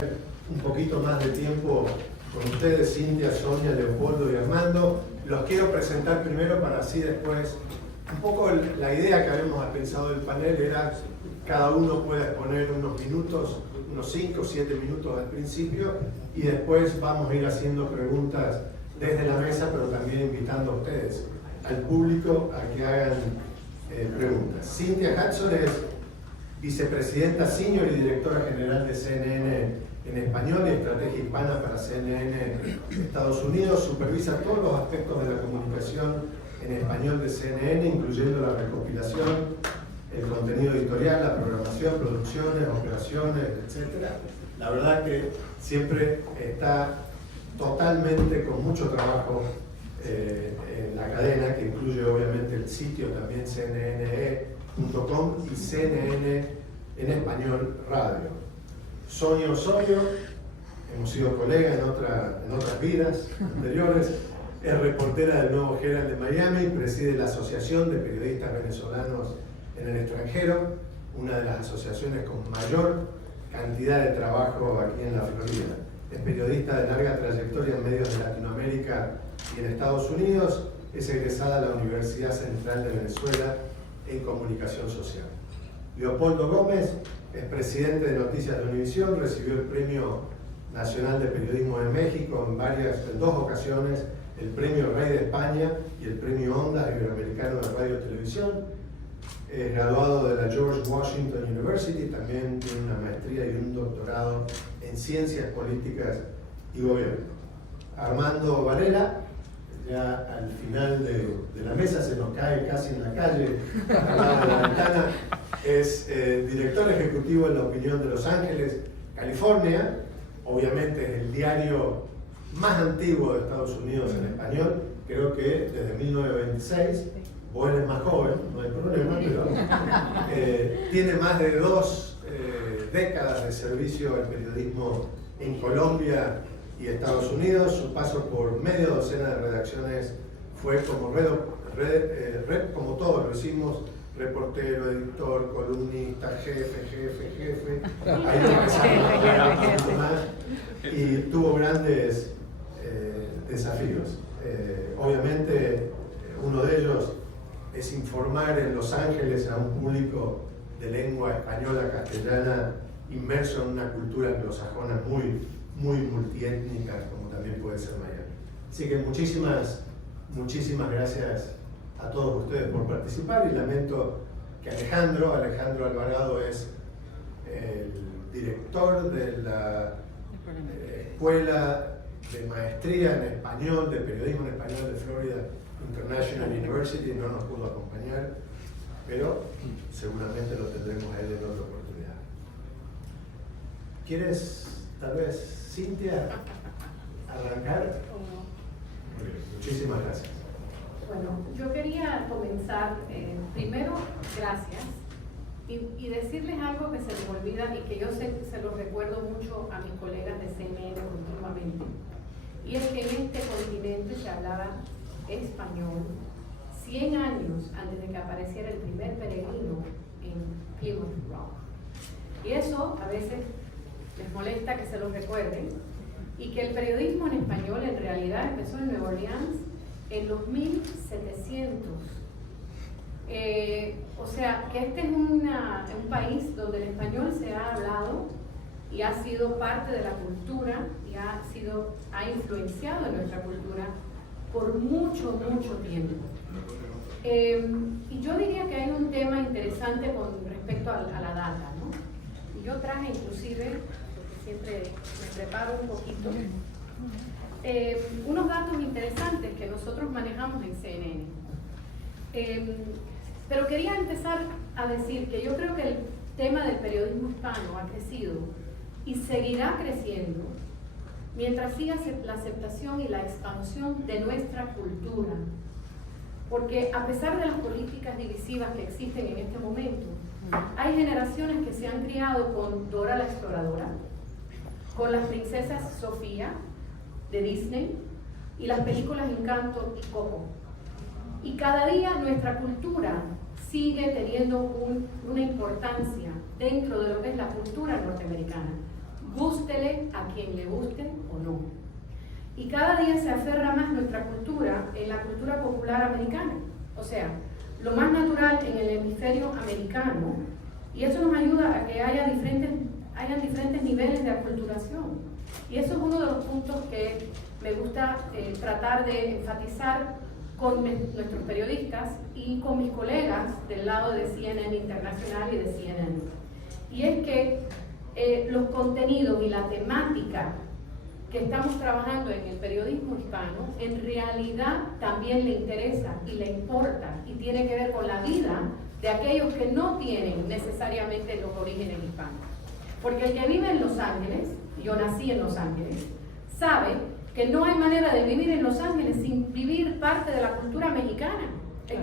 un poquito más de tiempo con ustedes, Cintia, Sonia, Leopoldo y Armando. Los quiero presentar primero para así después, un poco la idea que habíamos pensado del panel era cada uno pueda exponer unos minutos, unos 5 o 7 minutos al principio, y después vamos a ir haciendo preguntas desde la mesa, pero también invitando a ustedes, al público, a que hagan preguntas. Cynthia Hudson es vicepresidenta senior y directora general de CNN en español y estrategia hispana para CNN Estados Unidos. Supervisa todos los aspectos de la comunicación en español de CNN, incluyendo la recopilación, el contenido editorial, la programación, producciones, operaciones, etc. La verdad que siempre está totalmente con mucho trabajo en la cadena, que incluye obviamente el sitio también cnne.com y CNN en español radio. Sonia Osorio, hemos sido colegas en otras vidas anteriores, es reportera del Nuevo Herald de Miami, preside la Asociación de Periodistas Venezolanos en el Extranjero, una de las asociaciones con mayor cantidad de trabajo aquí en la Florida. Es periodista de larga trayectoria en medios de Latinoamérica y en Estados Unidos. Es egresada de la Universidad Central de Venezuela en Comunicación Social. Leopoldo Gómez es presidente de Noticias de Univisión, recibió el Premio Nacional de Periodismo de México en 2 ocasiones, el Premio Rey de España y el Premio Ondas Iberoamericano de Radio y Televisión. Es graduado de la George Washington University, también tiene una maestría y un doctorado en Ciencias Políticas y Gobierno. Armando Varela, ya al final de la mesa, se nos cae casi en la calle, al lado de la ventana, es director ejecutivo en La Opinión de Los Ángeles, California. Obviamente es el diario más antiguo de Estados Unidos en español, creo que desde 1926. Vos eres más joven, no hay problema, pero tiene más de 2 décadas de servicio al periodismo en Colombia y Estados Unidos. Su paso por media docena de redacciones fue como como todos lo hicimos, reportero, editor, columnista, jefe. Ahí empezamos a hablar un poquito más y tuvo grandes desafíos. Obviamente, uno de ellos es informar en Los Ángeles a un público de lengua española, castellana, inmerso en una cultura anglosajona muy multiétnica, como también puede ser Miami. Así que muchísimas gracias a todos ustedes por participar, y lamento que Alejandro Alvarado es el director de la Escuela de Maestría en Español, de Periodismo en Español de Florida International University, no nos pudo acompañar, pero seguramente lo tendremos a él en otra oportunidad. ¿Quieres, tal vez, Cynthia, arrancar? Muy bien, muchísimas gracias. Bueno, yo quería comenzar, primero, gracias, y decirles algo que se les olvida y que yo se lo recuerdo mucho a mis colegas de CNN continuamente, y es que en este continente se hablaba español 100 años antes de que apareciera el primer peregrino en Plymouth Rock. Y eso a veces les molesta que se lo recuerden, y que el periodismo en español en realidad empezó en Nueva Orleans en los 1700. O sea, que este es un país donde el español se ha hablado y ha sido parte de la cultura y ha influenciado en nuestra cultura por mucho tiempo. Y yo diría que hay un tema interesante con respecto a la data, ¿no? Y yo traje inclusive, porque siempre me preparo un poquito, unos datos interesantes que nosotros manejamos en CNN. Pero quería empezar a decir que yo creo que el tema del periodismo hispano ha crecido y seguirá creciendo mientras siga la aceptación y la expansión de nuestra cultura. Porque a pesar de las políticas divisivas que existen en este momento, hay generaciones que se han criado con Dora la Exploradora, con las princesas Sofía de Disney y las películas Encanto y Coco. Y cada día nuestra cultura sigue teniendo una importancia dentro de lo que es la cultura norteamericana. gústele a quien le guste o no. Y cada día se aferra más nuestra cultura en la cultura popular americana. O sea, lo más natural en el hemisferio americano, y eso nos ayuda a que hayan diferentes niveles de aculturación. Y eso es uno de los puntos que me gusta tratar de enfatizar con nuestros periodistas y con mis colegas del lado de CNN Internacional y de CNN. Y es que los contenidos y la temática que estamos trabajando en el periodismo hispano, en realidad también le interesa y le importa y tiene que ver con la vida de aquellos que no tienen necesariamente los orígenes hispanos. Porque el que vive en Los Ángeles, yo nací en Los Ángeles, sabe que no hay manera de vivir en Los Ángeles sin vivir parte de la cultura mexicana.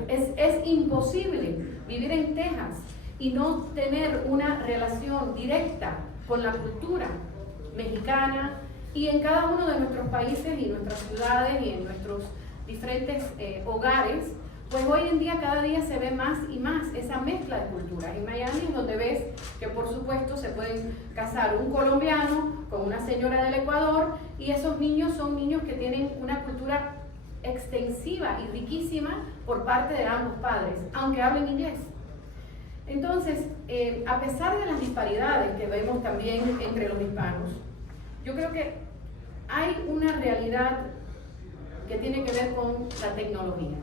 Es imposible vivir en Texas y no tener una relación directa con la cultura mexicana, y en cada uno de nuestros países y nuestras ciudades y en nuestros diferentes hogares, pues hoy en día cada día se ve más y más esa mezcla de culturas. En Miami es donde ves que por supuesto se pueden casar un colombiano con una señora del Ecuador, y esos niños son niños que tienen una cultura extensiva y riquísima por parte de ambos padres, aunque hablen inglés. Entonces, a pesar de las disparidades que vemos también entre los hispanos, yo creo que hay una realidad que tiene que ver con la tecnología.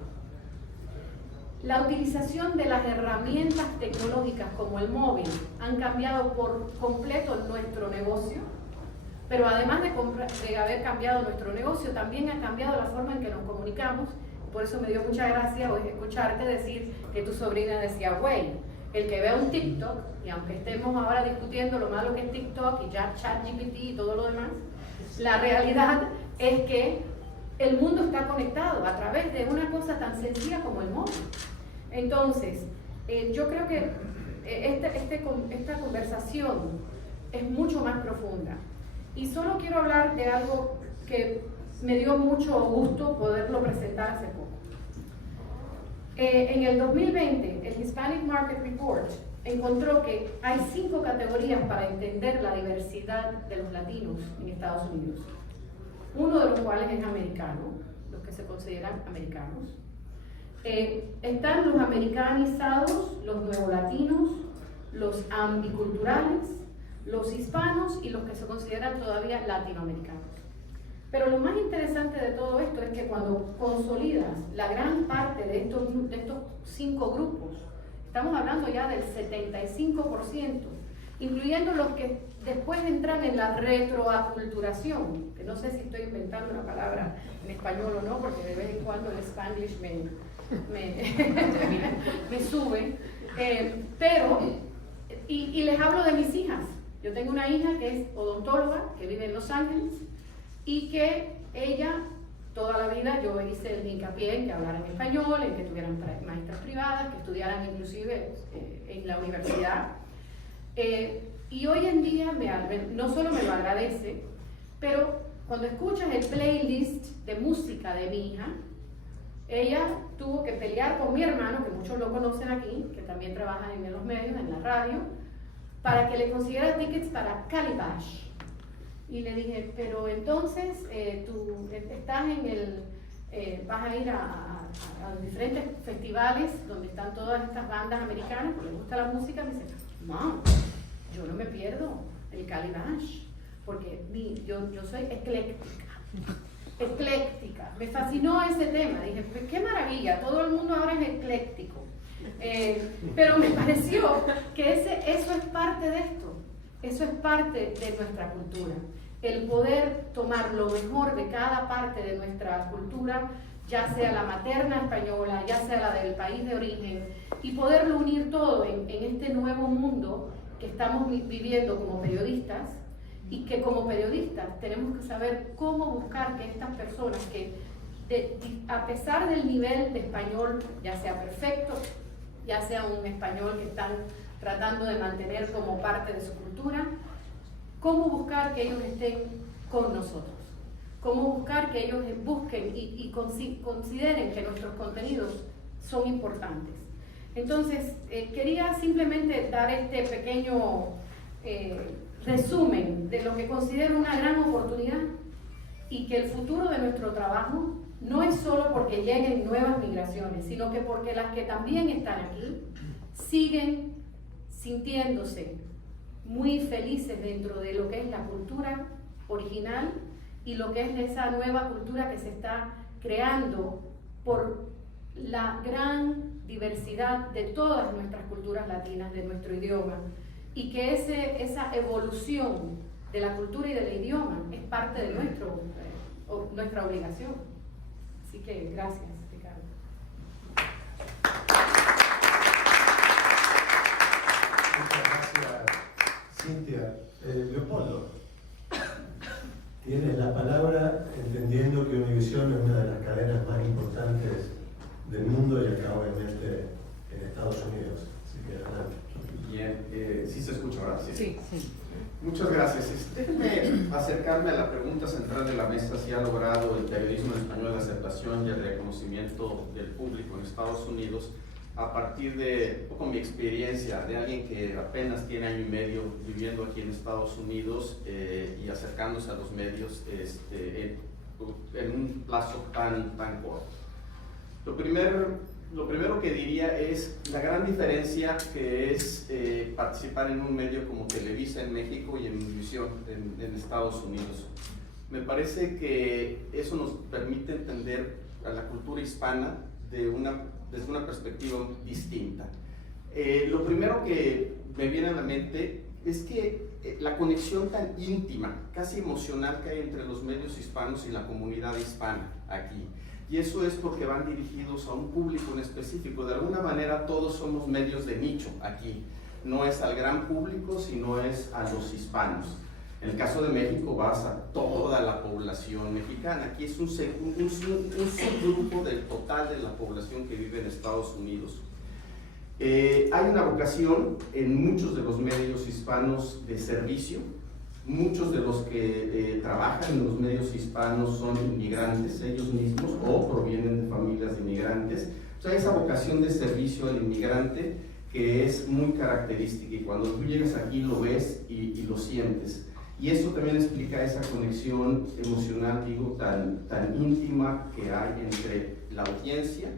La utilización de las herramientas tecnológicas como el móvil han cambiado por completo nuestro negocio, pero además de haber cambiado nuestro negocio, también ha cambiado la forma en que nos comunicamos. Por eso me dio mucha gracia hoy escucharte decir que tu sobrina decía, güey, el que vea un TikTok, y aunque estemos ahora discutiendo lo malo que es TikTok y ya ChatGPT y todo lo demás, la realidad es que el mundo está conectado a través de una cosa tan sencilla como el móvil. Entonces, yo creo que esta conversación es mucho más profunda. Y solo quiero hablar de algo que me dio mucho gusto poderlo presentar hace poco. En el 2020, el Hispanic Market Report encontró que hay 5 categorías para entender la diversidad de los latinos en Estados Unidos. Uno de los cuales es americano, los que se consideran americanos. Están los americanizados, los nuevolatinos, los ambiculturales, los hispanos y los que se consideran todavía latinoamericanos. Pero lo más interesante de todo esto es que cuando consolidas la gran parte de estos 5 grupos, estamos hablando ya del 75%, incluyendo los que después entran en la retroaculturación, que no sé si estoy inventando una palabra en español o no, porque de vez en cuando el Spanglish me sube, pero les hablo de mis hijas. Yo tengo una hija que es odontóloga, que vive en Los Ángeles, y que ella, toda la vida, yo hice el hincapié en que hablaran español, en que tuvieran maestras privadas, que estudiaran inclusive en la universidad. Y hoy en día no solo me lo agradece, pero cuando escuchas el playlist de música de mi hija, ella tuvo que pelear con mi hermano, que muchos lo conocen aquí, que también trabaja en los medios, en la radio, para que le consiguiera tickets para Calibash. Y le dije, pero entonces tú estás vas a ir a diferentes festivales donde están todas estas bandas americanas, porque le gusta la música. Me dice, Mom, yo no me pierdo el Calibash, porque yo soy ecléctica. Me fascinó ese tema. Dije, pues qué maravilla, todo el mundo ahora es ecléctico. Pero me pareció que eso es parte de esto. Eso es parte de nuestra cultura. El poder tomar lo mejor de cada parte de nuestra cultura, ya sea la materna española, ya sea la del país de origen, y poderlo unir todo en este nuevo mundo que estamos viviendo como periodistas, y que como periodistas tenemos que saber cómo buscar que estas personas que, a pesar del nivel de español, ya sea perfecto, ya sea un español que están tratando de mantener como parte de su cultura, cómo buscar que ellos estén con nosotros, cómo buscar que ellos busquen y consideren que nuestros contenidos son importantes. Entonces, quería simplemente dar este pequeño resumen de lo que considero una gran oportunidad y que el futuro de nuestro trabajo no es solo porque lleguen nuevas migraciones, sino que porque las que también están aquí siguen sintiéndose muy felices dentro de lo que es la cultura original y lo que es esa nueva cultura que se está creando por la gran diversidad de todas nuestras culturas latinas, de nuestro idioma, y que esa evolución de la cultura y del idioma es parte de nuestra obligación. Así que gracias, Ricardo. Muchas gracias, Cintia. Leopoldo, tienes la palabra, entendiendo que Univision es una de las cadenas más importantes del mundo y acá obviamente en Estados Unidos. Así que adelante. Bien, sí se escucha, ¿verdad? Sí. Muchas gracias. Déjenme acercarme a la pregunta central de la mesa: si ha logrado el periodismo en español la aceptación y el reconocimiento del público en Estados Unidos, a partir de un poco mi experiencia de alguien que apenas tiene año y medio viviendo aquí en Estados Unidos y acercándose a los medios en un plazo tan corto. Lo primero que diría es la gran diferencia que es participar en un medio como Televisa en México y en Univision en Estados Unidos. Me parece que eso nos permite entender a la cultura hispana desde una perspectiva distinta. Lo primero que me viene a la mente es que la conexión tan íntima, casi emocional, que hay entre los medios hispanos y la comunidad hispana aquí. Y eso es porque van dirigidos a un público en específico. De alguna manera todos somos medios de nicho aquí. No es al gran público, sino es a los hispanos. En el caso de México vas a toda la población mexicana. Aquí es un subgrupo del total de la población que vive en Estados Unidos. Hay una vocación en muchos de los medios hispanos de servicio. Muchos de los que trabajan en los medios hispanos son inmigrantes ellos mismos o provienen de familias de inmigrantes. O sea, esa vocación de servicio al inmigrante que es muy característica, y cuando tú llegas aquí lo ves y lo sientes. Y eso también explica esa conexión emocional, digo, tan íntima que hay entre la audiencia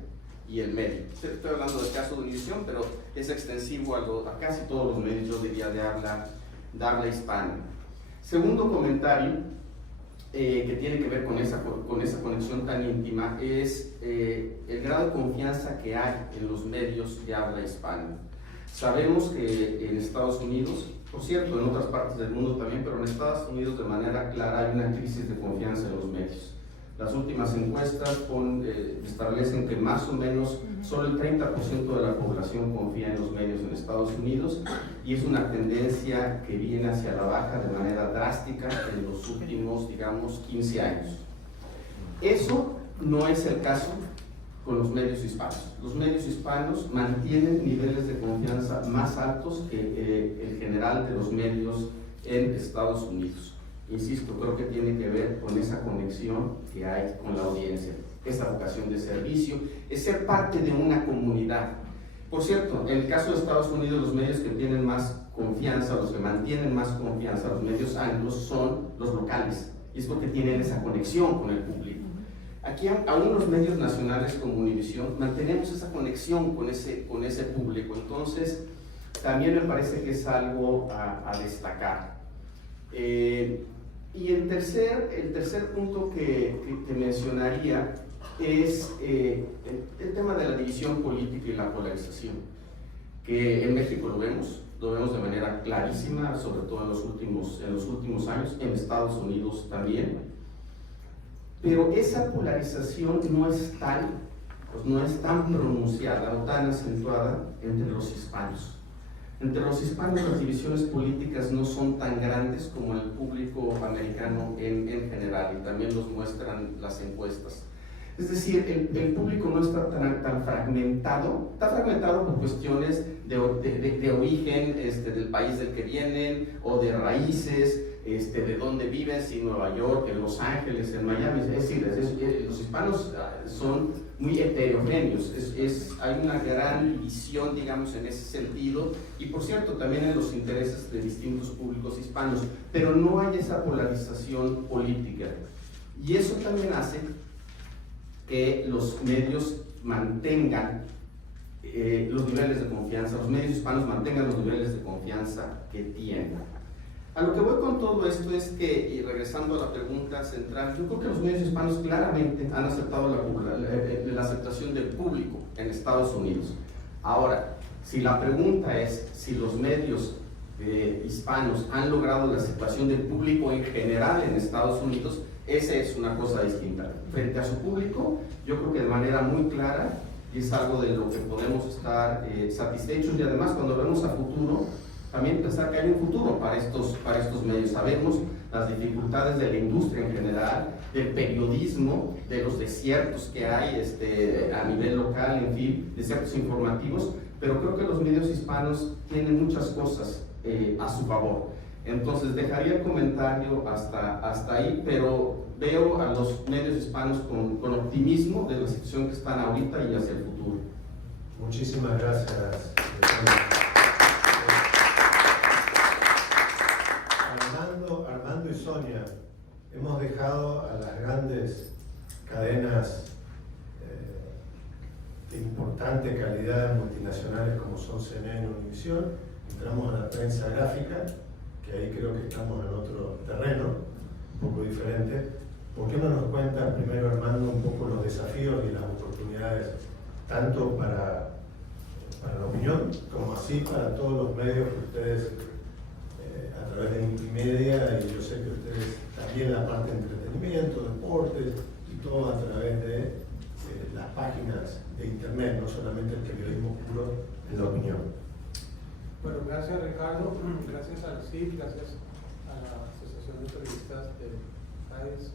y el medio. Estoy hablando del caso de Univision, pero es extensivo a casi todos los medios, yo diría, de habla hispana. Segundo comentario que tiene que ver con esa conexión tan íntima es el grado de confianza que hay en los medios de habla hispana. Sabemos que en Estados Unidos, por cierto, en otras partes del mundo también, pero en Estados Unidos de manera clara hay una crisis de confianza en los medios. Las últimas encuestas establecen que más o menos solo el 30% de la población confía en los medios en Estados Unidos, y es una tendencia que viene hacia la baja de manera drástica en los últimos, digamos, 15 años. Eso no es el caso con los medios hispanos. Los medios hispanos mantienen niveles de confianza más altos que el general de los medios en Estados Unidos. Insisto, creo que tiene que ver con esa conexión que hay con la audiencia, esa vocación de servicio, es ser parte de una comunidad. Por cierto, en el caso de Estados Unidos, los medios que tienen más confianza, los que mantienen más confianza, los medios anglos, son los locales, y es porque tienen esa conexión con el público. Aquí, aún los medios nacionales como Univision, mantenemos esa conexión con ese público. Entonces, también me parece que es algo a destacar. Y el tercer punto que mencionaría es el tema de la división política y la polarización, que en México lo vemos de manera clarísima, sobre todo en los últimos años, en Estados Unidos también. Pero esa polarización no es tan pronunciada o tan acentuada entre los hispanos. Entre los hispanos las divisiones políticas no son tan grandes como el público americano en general, y también los muestran las encuestas. Es decir, el público no está tan fragmentado, está fragmentado por cuestiones de origen, del país del que vienen, o de raíces, de dónde viven, si en Nueva York, en Los Ángeles, en Miami. Es decir, los hispanos son muy heterogéneos, hay una gran división, digamos, en ese sentido, y por cierto, también en los intereses de distintos públicos hispanos, pero no hay esa polarización política. Y eso también hace que los medios mantengan los niveles de confianza, los medios hispanos mantengan los niveles de confianza que tienen. A lo que voy con todo esto es que, y regresando a la pregunta central, yo creo que los medios hispanos claramente han aceptado la aceptación del público en Estados Unidos. Ahora, si la pregunta es si los medios hispanos han logrado la aceptación del público en general en Estados Unidos, esa es una cosa distinta. Frente a su público, yo creo que de manera muy clara, y es algo de lo que podemos estar satisfechos, y además cuando vemos a futuro, también pensar que hay un futuro para estos medios. Sabemos las dificultades de la industria en general, del periodismo, de los desiertos que hay a nivel local, en fin, desiertos informativos, pero creo que los medios hispanos tienen muchas cosas a su favor. Entonces dejaría el comentario hasta ahí, pero veo a los medios hispanos con optimismo de la situación que están ahorita y hacia el futuro. Muchísimas gracias. Armando y Sonia, hemos dejado a las grandes cadenas de importante calidad multinacionales como son CNN y Univision, entramos a la prensa gráfica, que ahí creo que estamos en otro terreno, un poco diferente. ¿Por qué no nos cuenta primero, Armando, un poco los desafíos y las oportunidades, tanto para la opinión como así para todos los medios que ustedes a través de Intimedia, y yo sé que ustedes también la parte de entretenimiento, deportes y todo a través de las páginas de internet, no solamente el periodismo puro en la opinión? Bueno, gracias Ricardo, gracias al CID, gracias a la Asociación de Periodistas de país.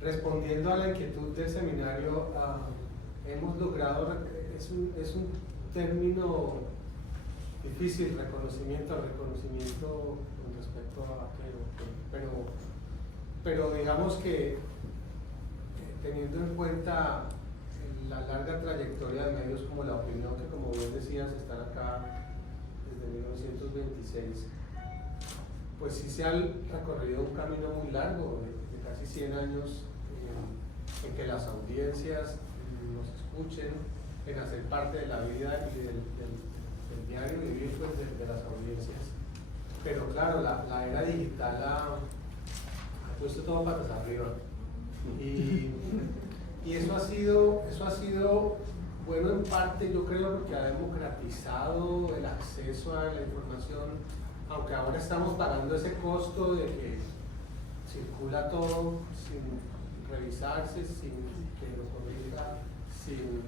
Respondiendo a la inquietud del seminario, hemos logrado, es un término difícil, reconocimiento con respecto a aquello, pero digamos que teniendo en cuenta la larga trayectoria de medios como La Opinión, que como bien decías están acá desde 1926, pues sí se ha recorrido un camino muy largo de casi 100 años en que las audiencias nos escuchen, en hacer parte de la vida y del diario vivir pues, de las audiencias. Pero claro, la era digital ha puesto todo patas arriba. Y eso ha sido bueno en parte, yo creo, porque ha democratizado el acceso a la información, aunque ahora estamos pagando ese costo de que circula todo sin revisarse, sin que lo corrija, sin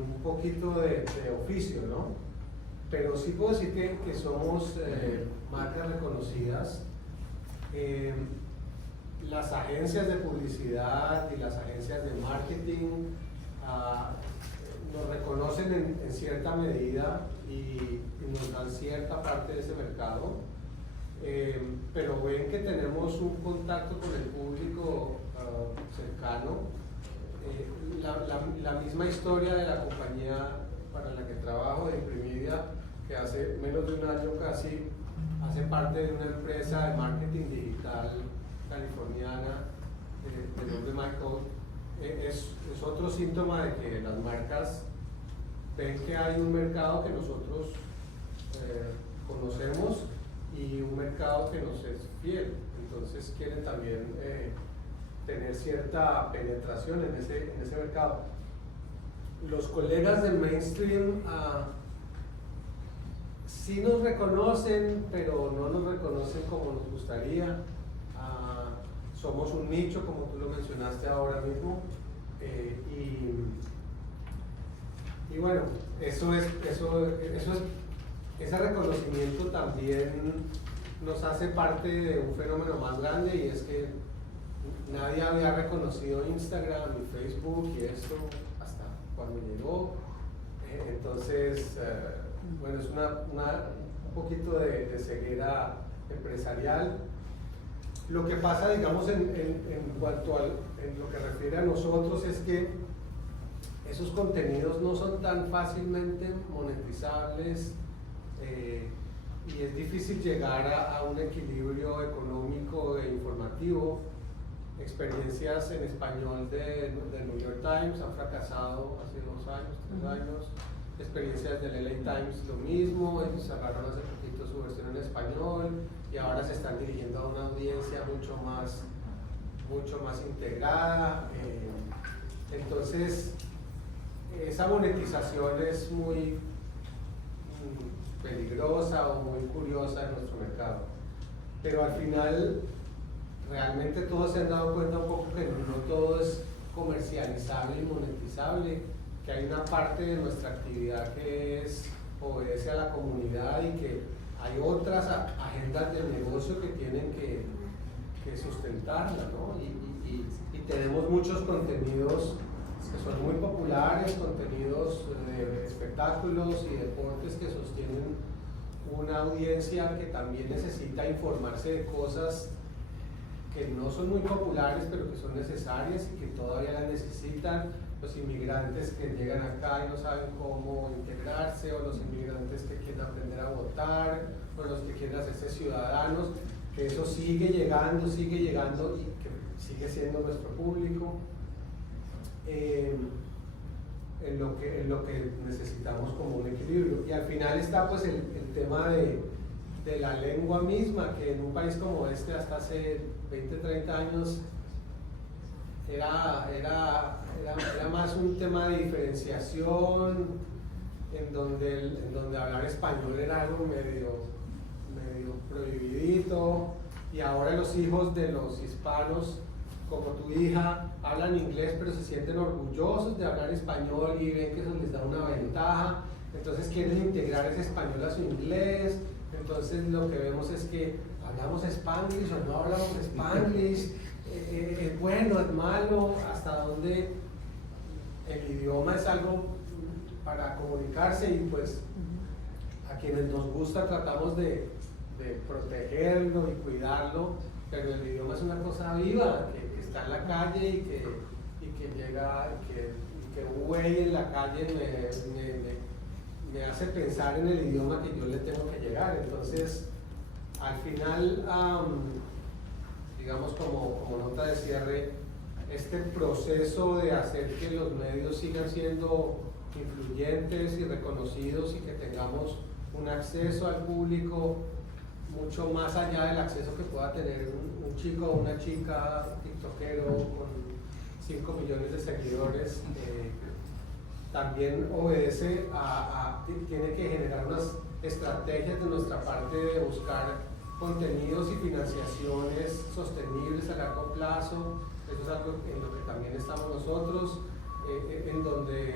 un poquito de oficio, ¿no? Pero sí puedo decir que somos marcas reconocidas. Las agencias de publicidad y las agencias de marketing nos reconocen en cierta medida y nos dan cierta parte de ese mercado, pero ven que tenemos un contacto con el público cercano. La misma historia de la compañía para la que trabajo, de Imprimedia, que hace menos de un año casi hace parte de una empresa de marketing digital californiana de nombre MyCode, es otro síntoma de que las marcas ven que hay un mercado que nosotros conocemos y un mercado que nos es fiel, entonces quieren también tener cierta penetración en ese mercado. Los colegas del mainstream sí nos reconocen, pero no nos reconocen como nos gustaría. Somos un nicho, como tú lo mencionaste ahora mismo, y bueno, ese reconocimiento también nos hace parte de un fenómeno más grande, y es que nadie había reconocido Instagram y Facebook y esto hasta cuando llegó. Entonces bueno, es un poquito de ceguera empresarial. Lo que pasa, digamos, en cuanto en lo que refiere a nosotros es que esos contenidos no son tan fácilmente monetizables y es difícil llegar a un equilibrio económico e informativo. Experiencias en español del New York Times han fracasado hace 2 años, 3 años. Experiencias del LA Times lo mismo, ellos cerraron hace poquito su versión en español y ahora se están dirigiendo a una audiencia mucho más integrada. Entonces, esa monetización es muy peligrosa o muy curiosa en nuestro mercado. Pero al final, realmente todos se han dado cuenta un poco que no todo es comercializable y monetizable, que hay una parte de nuestra actividad que obedece a la comunidad y que hay otras agendas del negocio que tienen que sustentarla, ¿no? Y tenemos muchos contenidos que son muy populares, contenidos de espectáculos y deportes que sostienen una audiencia que también necesita informarse de cosas que no son muy populares pero que son necesarias y que todavía las necesitan. Los inmigrantes que llegan acá y no saben cómo integrarse, o los inmigrantes que quieren aprender a votar, o los que quieren hacerse ciudadanos, que eso sigue llegando y que sigue siendo nuestro público. En lo que necesitamos como un equilibrio. Y al final está pues el tema de la lengua misma, que en un país como este hasta hace 20, 30 años era más un tema de diferenciación, en donde hablar español era algo medio prohibidito, y ahora los hijos de los hispanos, como tu hija, hablan inglés pero se sienten orgullosos de hablar español y ven que eso les da una ventaja, entonces quieren integrar ese español a su inglés. Entonces lo que vemos es que hablamos Spanglish o no hablamos Spanglish, es bueno, es malo, hasta dónde el idioma es algo para comunicarse, y pues a quienes nos gusta tratamos de protegerlo y cuidarlo, pero el idioma es una cosa viva que está en la calle y que llega, y que un güey en la calle me hace pensar en el idioma que yo le tengo que llegar. Entonces, al final, digamos como nota de cierre, este proceso de hacer que los medios sigan siendo influyentes y reconocidos y que tengamos un acceso al público mucho más allá del acceso que pueda tener un chico o una chica tiktokero con 5 millones de seguidores, también obedece tiene que generar unas estrategias de nuestra parte de buscar contenidos y financiaciones sostenibles a largo plazo. Eso es algo en lo que también estamos nosotros, en donde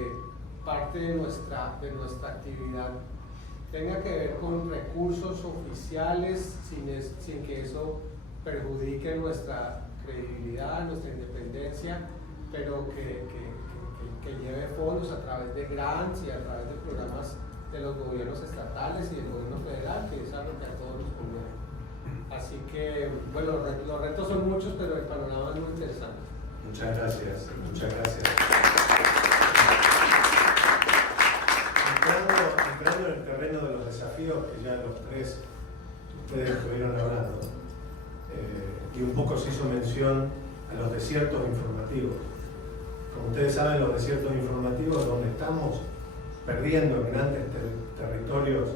parte de nuestra actividad tenga que ver con recursos oficiales sin que eso perjudique nuestra credibilidad, nuestra independencia, pero que lleve fondos a través de grants y a través de programas de los gobiernos estatales y del gobierno federal, que es algo que a todos nos conviene. Así que, bueno, los retos son muchos, pero el panorama es muy interesante. Muchas gracias, muchas gracias. Entrando en el terreno de los desafíos que ya los tres ustedes estuvieron hablando, y un poco se hizo mención a los desiertos informativos. Como ustedes saben, los desiertos informativos, donde estamos perdiendo en grandes territorios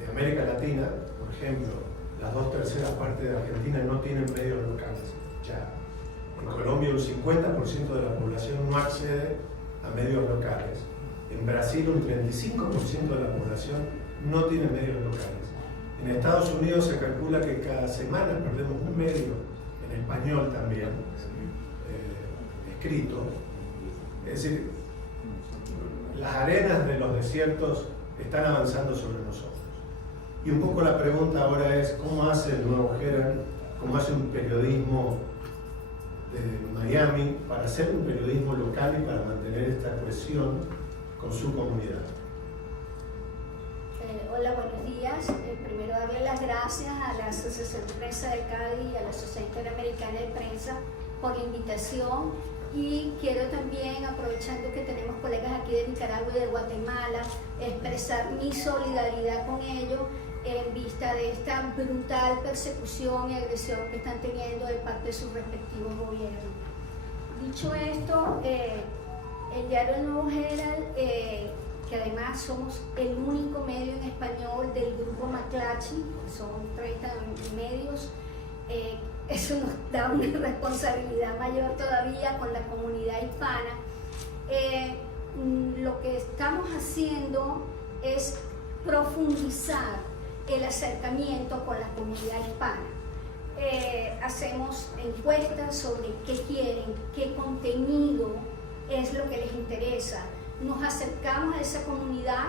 de América Latina, por ejemplo, las 2/3 partes de Argentina no tienen medios locales ya. En Colombia un 50% de la población no accede a medios locales. En Brasil un 35% de la población no tiene medios locales. En Estados Unidos se calcula que cada semana perdemos un medio en español también, escrito. Es decir, las arenas de los desiertos están avanzando sobre nosotros. Y un poco la pregunta ahora es, ¿cómo hace el nuevo Herald, cómo hace un periodismo de Miami para hacer un periodismo local y para mantener esta cohesión con su comunidad? Hola, buenos días. Primero darle las gracias a la Asociación de Prensa de Cádiz y a la Sociedad Interamericana de Prensa por la invitación, y quiero también, aprovechando que tenemos colegas aquí de Nicaragua y de Guatemala, expresar mi solidaridad con ellos en vista de esta brutal persecución y agresión que están teniendo de parte de sus respectivos gobiernos. Dicho esto, el diario El Nuevo Herald, que además somos el único medio en español del grupo McClatchy, son 30 medios, eso nos da una responsabilidad mayor todavía con la comunidad hispana. Lo que estamos haciendo es profundizar el acercamiento con la comunidad hispana. Hacemos encuestas sobre qué quieren, qué contenido es lo que les interesa. Nos acercamos a esa comunidad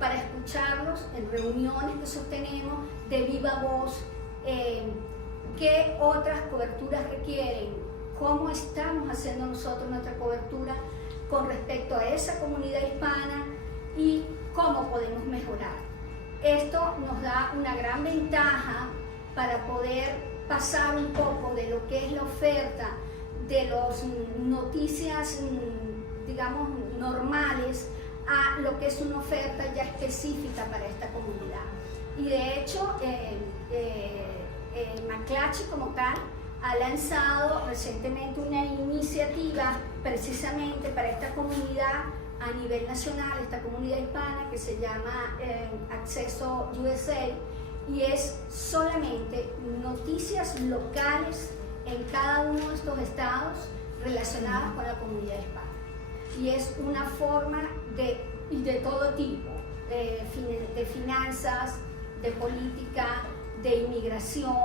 para escucharlos en reuniones que sostenemos de viva voz, qué otras coberturas requieren, cómo estamos haciendo nosotros nuestra cobertura con respecto a esa comunidad hispana y cómo podemos mejorar. Esto nos da una gran ventaja para poder pasar un poco de lo que es la oferta de las noticias, digamos, normales, a lo que es una oferta ya específica para esta comunidad. Y de hecho, McClatchy como tal ha lanzado recientemente una iniciativa precisamente para esta comunidad a nivel nacional, esta comunidad hispana, que se llama Acceso USA, y es solamente noticias locales en cada uno de estos estados relacionadas con la comunidad hispana. Y es una forma de todo tipo, de finanzas, de política, de inmigración,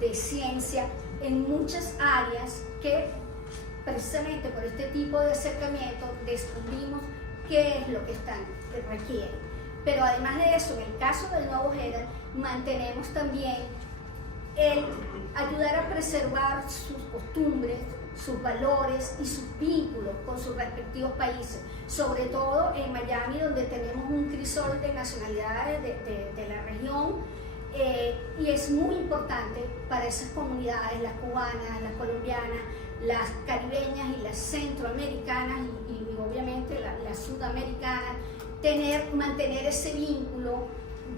de ciencia, en muchas áreas que precisamente por este tipo de acercamiento descubrimos qué es lo que requieren. Pero además de eso, en el caso del Nuevo Herald, mantenemos también el ayudar a preservar sus costumbres, sus valores y sus vínculos con sus respectivos países, sobre todo en Miami, donde tenemos un crisol de nacionalidades de la región, y es muy importante para esas comunidades, las cubanas, las colombianas, las caribeñas y las centroamericanas y obviamente las sudamericanas, mantener ese vínculo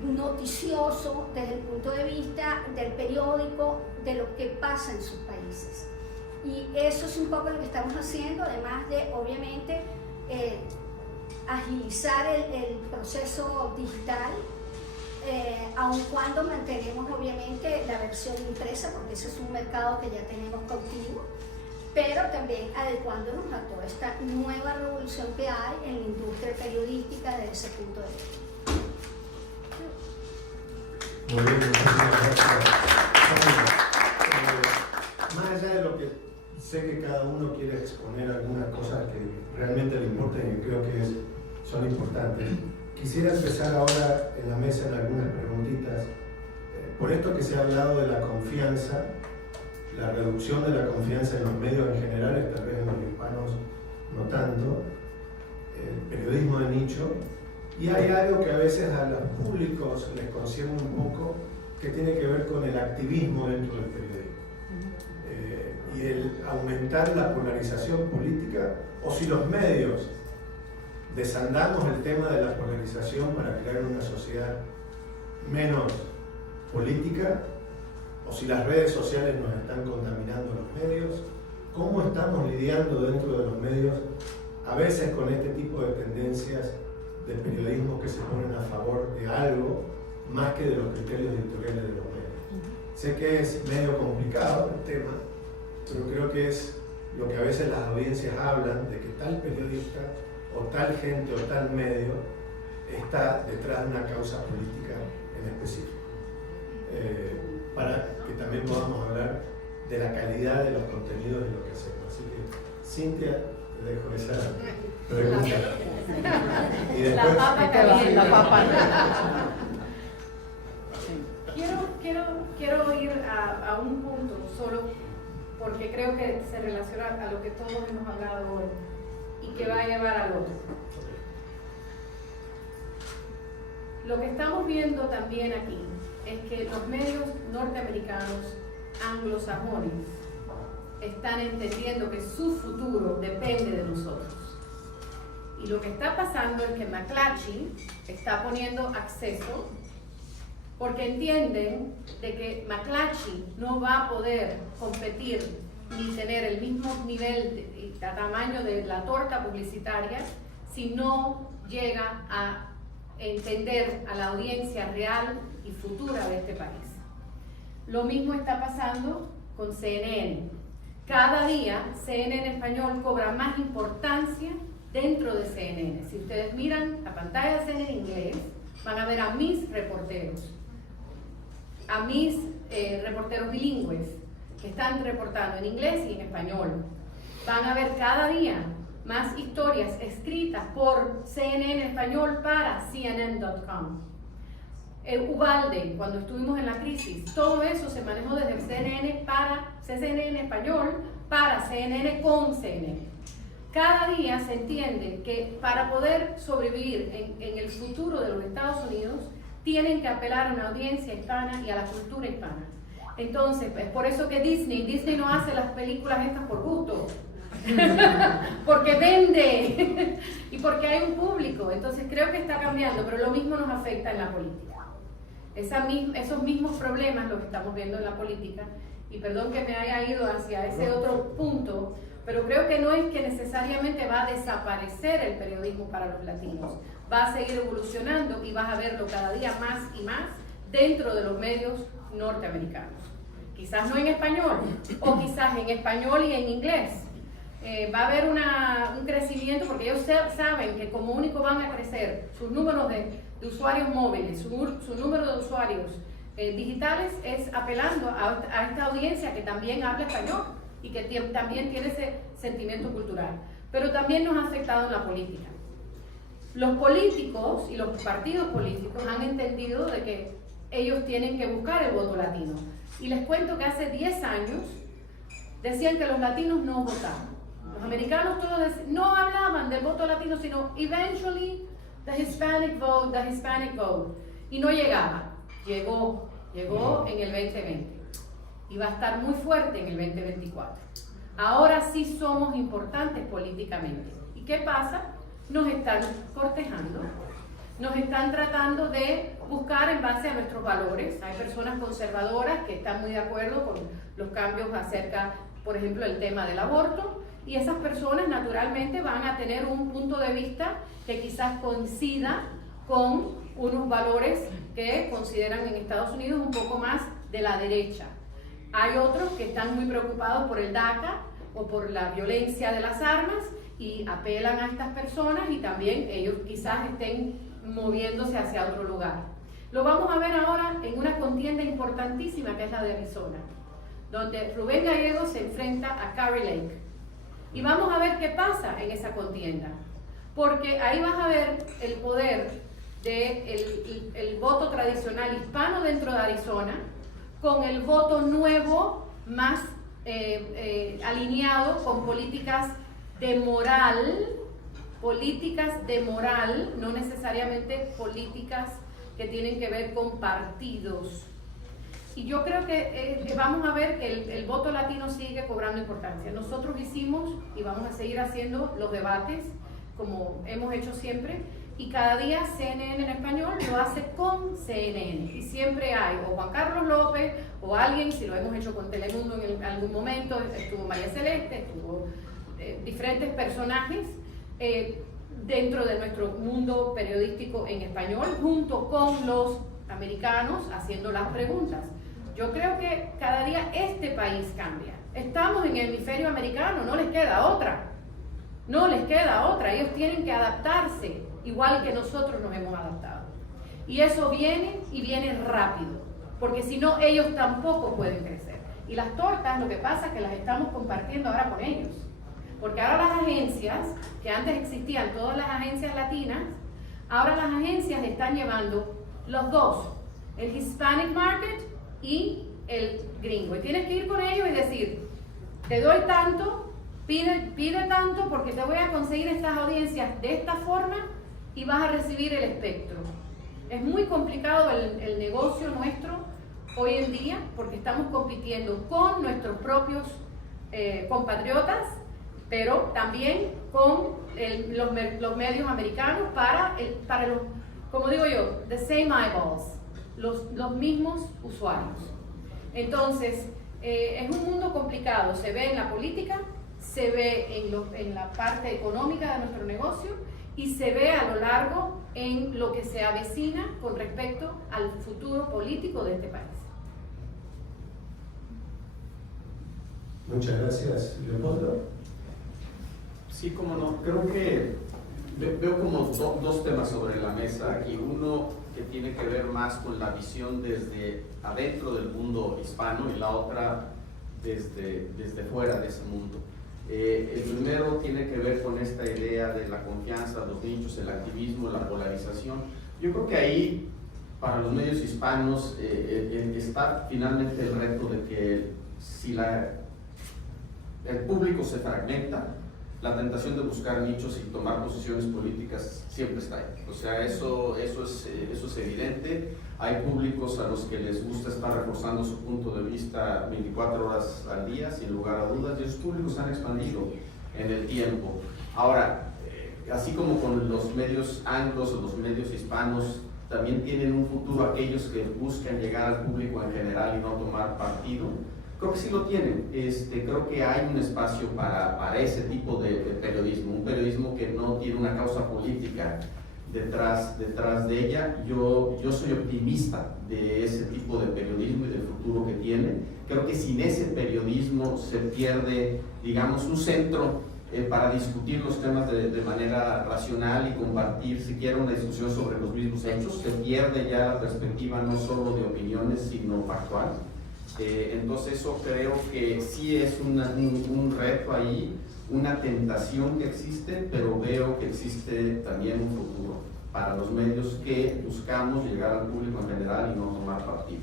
noticioso desde el punto de vista del periódico, de lo que pasa en sus países. Y eso es un poco lo que estamos haciendo, además de, obviamente, agilizar el proceso digital, aun cuando mantenemos, obviamente, la versión impresa, porque ese es un mercado que ya tenemos cautivo, pero también adecuándonos a toda esta nueva revolución que hay en la industria periodística desde ese punto de vista. Muy bien, muchísimas gracias. Más allá de lo que sé que cada uno quiere exponer algunas cosas que realmente le importan y creo que son importantes, quisiera empezar ahora en la mesa en algunas preguntitas. Por esto que se ha hablado de la confianza, la reducción de la confianza en los medios en general, tal vez en los hispanos no tanto, el periodismo de nicho, y hay algo que a veces a los públicos les concierne un poco, que tiene que ver con el activismo dentro del periodismo. Y el aumentar la polarización política, o si los medios desandamos el tema de la polarización para crear una sociedad menos política, o si las redes sociales nos están contaminando los medios, ¿cómo estamos lidiando dentro de los medios a veces con este tipo de tendencias de periodismo que se ponen a favor de algo más que de los criterios editoriales de los medios? Sé que es medio complicado el tema, pero creo que es lo que a veces las audiencias hablan, de que tal periodista o tal gente o tal medio está detrás de una causa política en específico. Para que también podamos hablar de la calidad de los contenidos y lo que hacemos. Así que, Cintia, te dejo esa pregunta. Y después, la papa caliente. La papa. Quiero ir a un punto solo, porque creo que se relaciona a lo que todos hemos hablado hoy y que va a llevar al otro. lo que estamos viendo también aquí es que los medios norteamericanos anglosajones están entendiendo que su futuro depende de nosotros. Y lo que está pasando es que McClatchy está poniendo acceso porque entienden de que McClatchy no va a poder competir ni tener el mismo nivel y tamaño de la torta publicitaria si no llega a entender a la audiencia real y futura de este país. Lo mismo está pasando con CNN. Cada día CNN Español cobra más importancia dentro de CNN. Si ustedes miran la pantalla de CNN en inglés, van a ver a mis reporteros, reporteros bilingües que están reportando en inglés y en español. Van a ver cada día más historias escritas por CNN Español para CNN.com. Ubalde, cuando estuvimos en la crisis, todo eso se manejó desde CNN Español para CNN con CNN. Cada día se entiende que para poder sobrevivir en el futuro de los Estados Unidos, tienen que apelar a una audiencia hispana y a la cultura hispana. Entonces, es por eso que Disney no hace las películas estas por gusto, porque vende y porque hay un público. Entonces creo que está cambiando, pero lo mismo nos afecta en la política. Esos mismos problemas los estamos viendo en la política, y perdón que me haya ido hacia ese otro punto, pero creo que no es que necesariamente va a desaparecer el periodismo para los latinos, va a seguir evolucionando y vas a verlo cada día más y más dentro de los medios norteamericanos. Quizás no en español, o quizás en español y en inglés. Va a haber un crecimiento, porque ellos saben que como único van a crecer sus números de usuarios móviles, su número de usuarios digitales, es apelando a esta audiencia que también habla español y que también tiene ese sentimiento cultural. Pero también nos ha afectado en la política. Los políticos y los partidos políticos han entendido de que ellos tienen que buscar el voto latino. Y les cuento que hace 10 años decían que los latinos no votaban. Los americanos todos no hablaban del voto latino, sino eventually the Hispanic vote. Y no llegaba. Llegó en el 2020. Y va a estar muy fuerte en el 2024. Ahora sí somos importantes políticamente. ¿Y qué pasa? Nos están cortejando, nos están tratando de buscar en base a nuestros valores. Hay personas conservadoras que están muy de acuerdo con los cambios acerca, por ejemplo, del tema del aborto, y esas personas naturalmente van a tener un punto de vista que quizás coincida con unos valores que consideran en Estados Unidos un poco más de la derecha. Hay otros que están muy preocupados por el DACA o por la violencia de las armas y apelan a estas personas, y también ellos quizás estén moviéndose hacia otro lugar. Lo vamos a ver ahora en una contienda importantísima que es la de Arizona, donde Rubén Gallegos se enfrenta a Kari Lake. Y vamos a ver qué pasa en esa contienda, porque ahí vas a ver el poder del voto tradicional hispano dentro de Arizona con el voto nuevo más alineado con políticas de moral, no necesariamente políticas que tienen que ver con partidos. Y yo creo que vamos a ver que el voto latino sigue cobrando importancia. Nosotros hicimos y vamos a seguir haciendo los debates como hemos hecho siempre, y cada día CNN en español lo hace con CNN, y siempre hay o Juan Carlos López o alguien, si lo hemos hecho con Telemundo en algún momento, estuvo María Celeste, estuvo diferentes personajes dentro de nuestro mundo periodístico en español, junto con los americanos haciendo las preguntas. Yo creo que cada día este país cambia. Estamos en el hemisferio americano, no les queda otra. No les queda otra. Ellos tienen que adaptarse, igual que nosotros nos hemos adaptado. Y eso viene, y viene rápido, porque si no, ellos tampoco pueden crecer. Y las tortas, lo que pasa es que las estamos compartiendo ahora con ellos. Porque ahora las agencias, que antes existían todas las agencias latinas, ahora las agencias están llevando los dos, el Hispanic Market y el gringo. Y tienes que ir con ellos y decir, te doy tanto, pide tanto porque te voy a conseguir estas audiencias de esta forma y vas a recibir el espectro. Es muy complicado el negocio nuestro hoy en día porque estamos compitiendo con nuestros propios compatriotas, pero también con los medios americanos para los, como digo yo, the same eyeballs, los mismos usuarios. Entonces, es un mundo complicado, se ve en la política, se ve en la parte económica de nuestro negocio y se ve a lo largo en lo que se avecina con respecto al futuro político de este país. Muchas gracias, Leopoldo. Sí, como no, creo que veo como dos temas sobre la mesa aquí. Uno que tiene que ver más con la visión desde adentro del mundo hispano y la otra desde fuera de ese mundo. El primero tiene que ver con esta idea de la confianza, los nichos, el activismo, la polarización. Yo creo que ahí, para los medios hispanos, está finalmente el reto de que si el público se fragmenta, la tentación de buscar nichos y tomar posiciones políticas siempre está ahí. O sea, eso es evidente. Hay públicos a los que les gusta estar reforzando su punto de vista 24 horas al día, sin lugar a dudas, y esos públicos se han expandido en el tiempo. Ahora, así como con los medios anglos o los medios hispanos, también tienen un futuro aquellos que buscan llegar al público en general y no tomar partido. Creo que sí lo tienen. Creo que hay un espacio para ese tipo de periodismo, un periodismo que no tiene una causa política detrás de ella. Yo soy optimista de ese tipo de periodismo y del futuro que tiene. Creo que sin ese periodismo se pierde, digamos, un centro para discutir los temas de manera racional y compartir siquiera una discusión sobre los mismos hechos. Se pierde ya la perspectiva no solo de opiniones, sino factual. Entonces eso creo que sí es un reto ahí, una tentación que existe, pero veo que existe también un futuro para los medios que buscamos llegar al público en general y no tomar partido.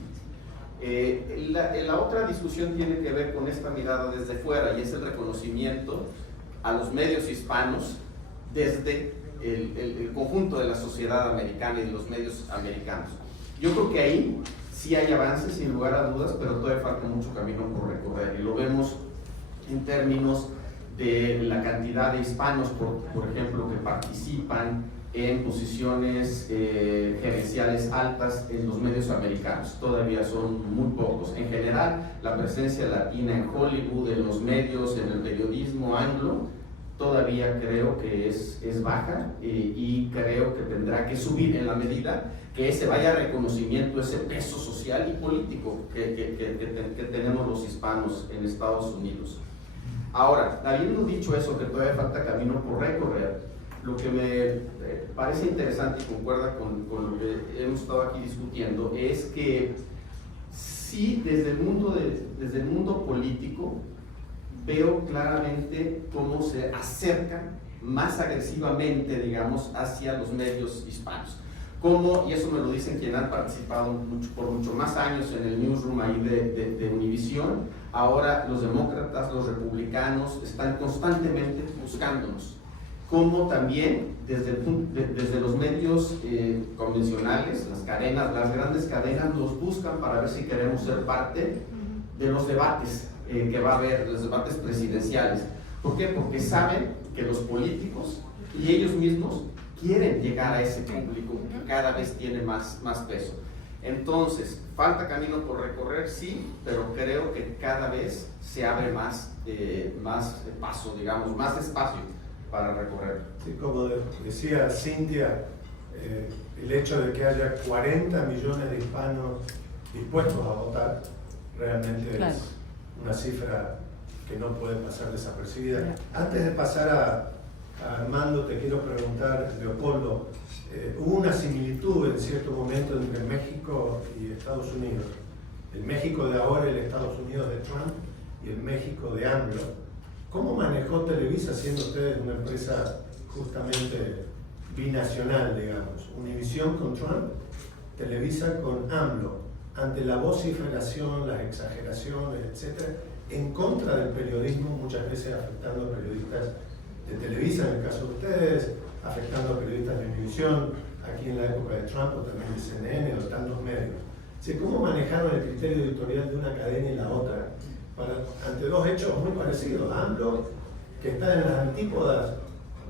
La otra discusión tiene que ver con esta mirada desde fuera y es el reconocimiento a los medios hispanos desde el conjunto de la sociedad americana y de los medios americanos. Yo creo que ahí sí hay avances, sin lugar a dudas, pero todavía falta mucho camino por recorrer y lo vemos en términos de la cantidad de hispanos, por ejemplo, que participan en posiciones gerenciales altas en los medios americanos. Todavía son muy pocos. En general, la presencia latina en Hollywood, en los medios, en el periodismo anglo, todavía creo que es baja y creo que tendrá que subir en la medida que ese vaya reconocimiento, ese peso social y político que tenemos los hispanos en Estados Unidos. Ahora, habiendo dicho eso, que todavía falta camino por recorrer, lo que me parece interesante y concuerda con lo que hemos estado aquí discutiendo es que sí, desde el mundo político, veo claramente cómo se acercan más agresivamente, digamos, hacia los medios hispanos. Como, y eso me lo dicen quienes han participado por mucho más años en el newsroom ahí de Univisión, ahora los demócratas, los republicanos están constantemente buscándonos. Como también desde los medios convencionales, las grandes cadenas nos buscan para ver si queremos ser parte de los debates que va a haber, los debates presidenciales. ¿Por qué? Porque saben que los políticos y ellos mismos quieren llegar a ese público que cada vez tiene más peso. Entonces, falta camino por recorrer, sí, pero creo que cada vez se abre más paso, digamos, más espacio para recorrer. Sí, como decía Cintia, el hecho de que haya 40 millones de hispanos dispuestos a votar realmente claro, es una cifra que no puede pasar desapercibida. Claro. Antes de pasar a Armando, te quiero preguntar, Leopoldo, hubo una similitud en cierto momento entre México y Estados Unidos. El México de ahora, el Estados Unidos de Trump y el México de AMLO. ¿Cómo manejó Televisa, siendo ustedes una empresa justamente binacional, digamos? Univisión con Trump, Televisa con AMLO, ante la vociferación, las exageraciones, etcétera, en contra del periodismo, muchas veces afectando a periodistas de Televisa, en el caso de ustedes, afectando a periodistas de Univisión, aquí en la época de Trump o también de CNN o tantos medios. ¿Sí? ¿Cómo manejaron el criterio editorial de una cadena y la otra ante dos hechos muy parecidos? AMLO, que está en las antípodas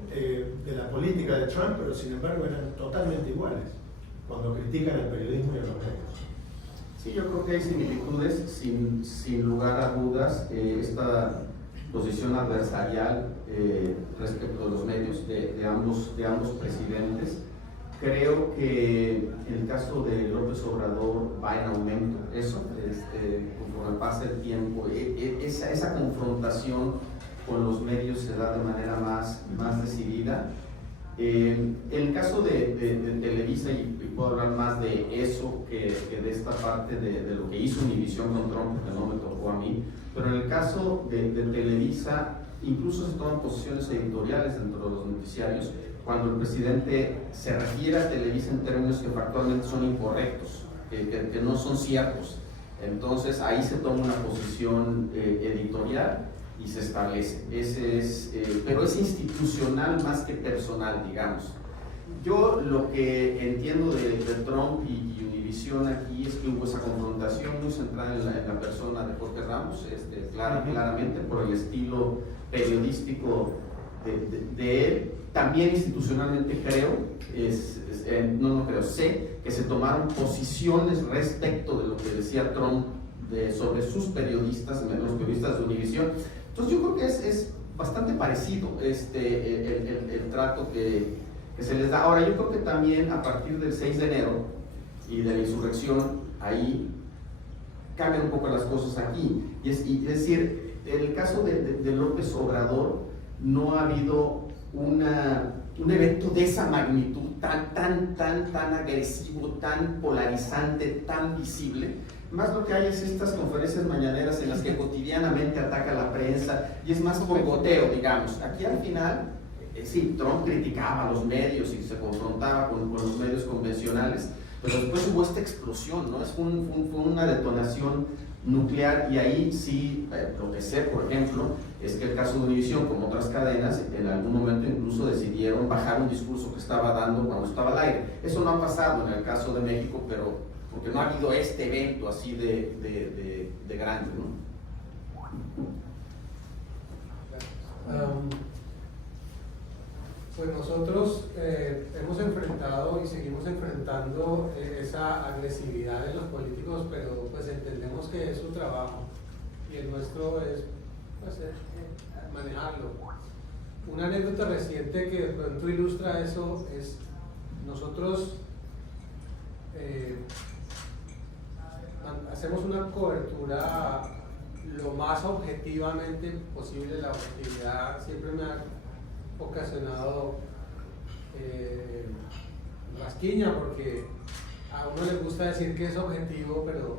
de la política de Trump, pero sin embargo eran totalmente iguales cuando critican el periodismo y a los medios. Sí, yo creo que hay similitudes, sin lugar a dudas. Esta posición adversarial respecto a los medios de ambos presidentes, creo que en el caso de López Obrador va en aumento. Eso, conforme pasa el tiempo, esa confrontación con los medios se da de manera más decidida. En el caso de Televisa, y puedo hablar más de eso que de esta parte de lo que hizo Univisión con Trump, porque no me tocó a mí, pero en el caso de Televisa, incluso se toman posiciones editoriales dentro de los noticiarios cuando el presidente se refiere a Televisa en términos que factualmente son incorrectos, que no son ciertos. Entonces ahí se toma una posición editorial y se establece. Pero es institucional más que personal, digamos. Yo lo que entiendo de Trump y Univisión aquí es que hubo esa confrontación muy centrada en la persona de Jorge Ramos, claramente por el estilo periodístico de él. También institucionalmente sé que se tomaron posiciones respecto de lo que decía Trump sobre sus periodistas, los periodistas de Univisión. Entonces yo creo que es bastante parecido el trato que se les da. Ahora, yo creo que también a partir del 6 de enero y de la insurrección, ahí cambian un poco las cosas aquí. Es decir, en el caso de López Obrador, no ha habido un evento de esa magnitud, tan agresivo, tan polarizante, tan visible. Más lo que hay es estas conferencias mañaneras en las que cotidianamente ataca a la prensa y es más por goteo, digamos. Aquí al final, sí, Trump criticaba a los medios y se confrontaba con los medios convencionales, pero después hubo esta explosión, ¿no? Fue una detonación nuclear, y ahí sí, lo que sé, por ejemplo, es que el caso de Univisión, como otras cadenas, en algún momento incluso decidieron bajar un discurso que estaba dando cuando estaba al aire. Eso no ha pasado en el caso de México, pero porque no ha habido este evento así de grande, ¿no? Pues nosotros hemos enfrentado y seguimos enfrentando esa agresividad de los políticos, pero pues entendemos que es su trabajo y el nuestro es pues, manejarlo. Una anécdota reciente que de pronto ilustra eso es nosotros hacemos una cobertura lo más objetivamente posible. La objetividad siempre me ha ocasionado rasquiña, porque a uno le gusta decir que es objetivo, pero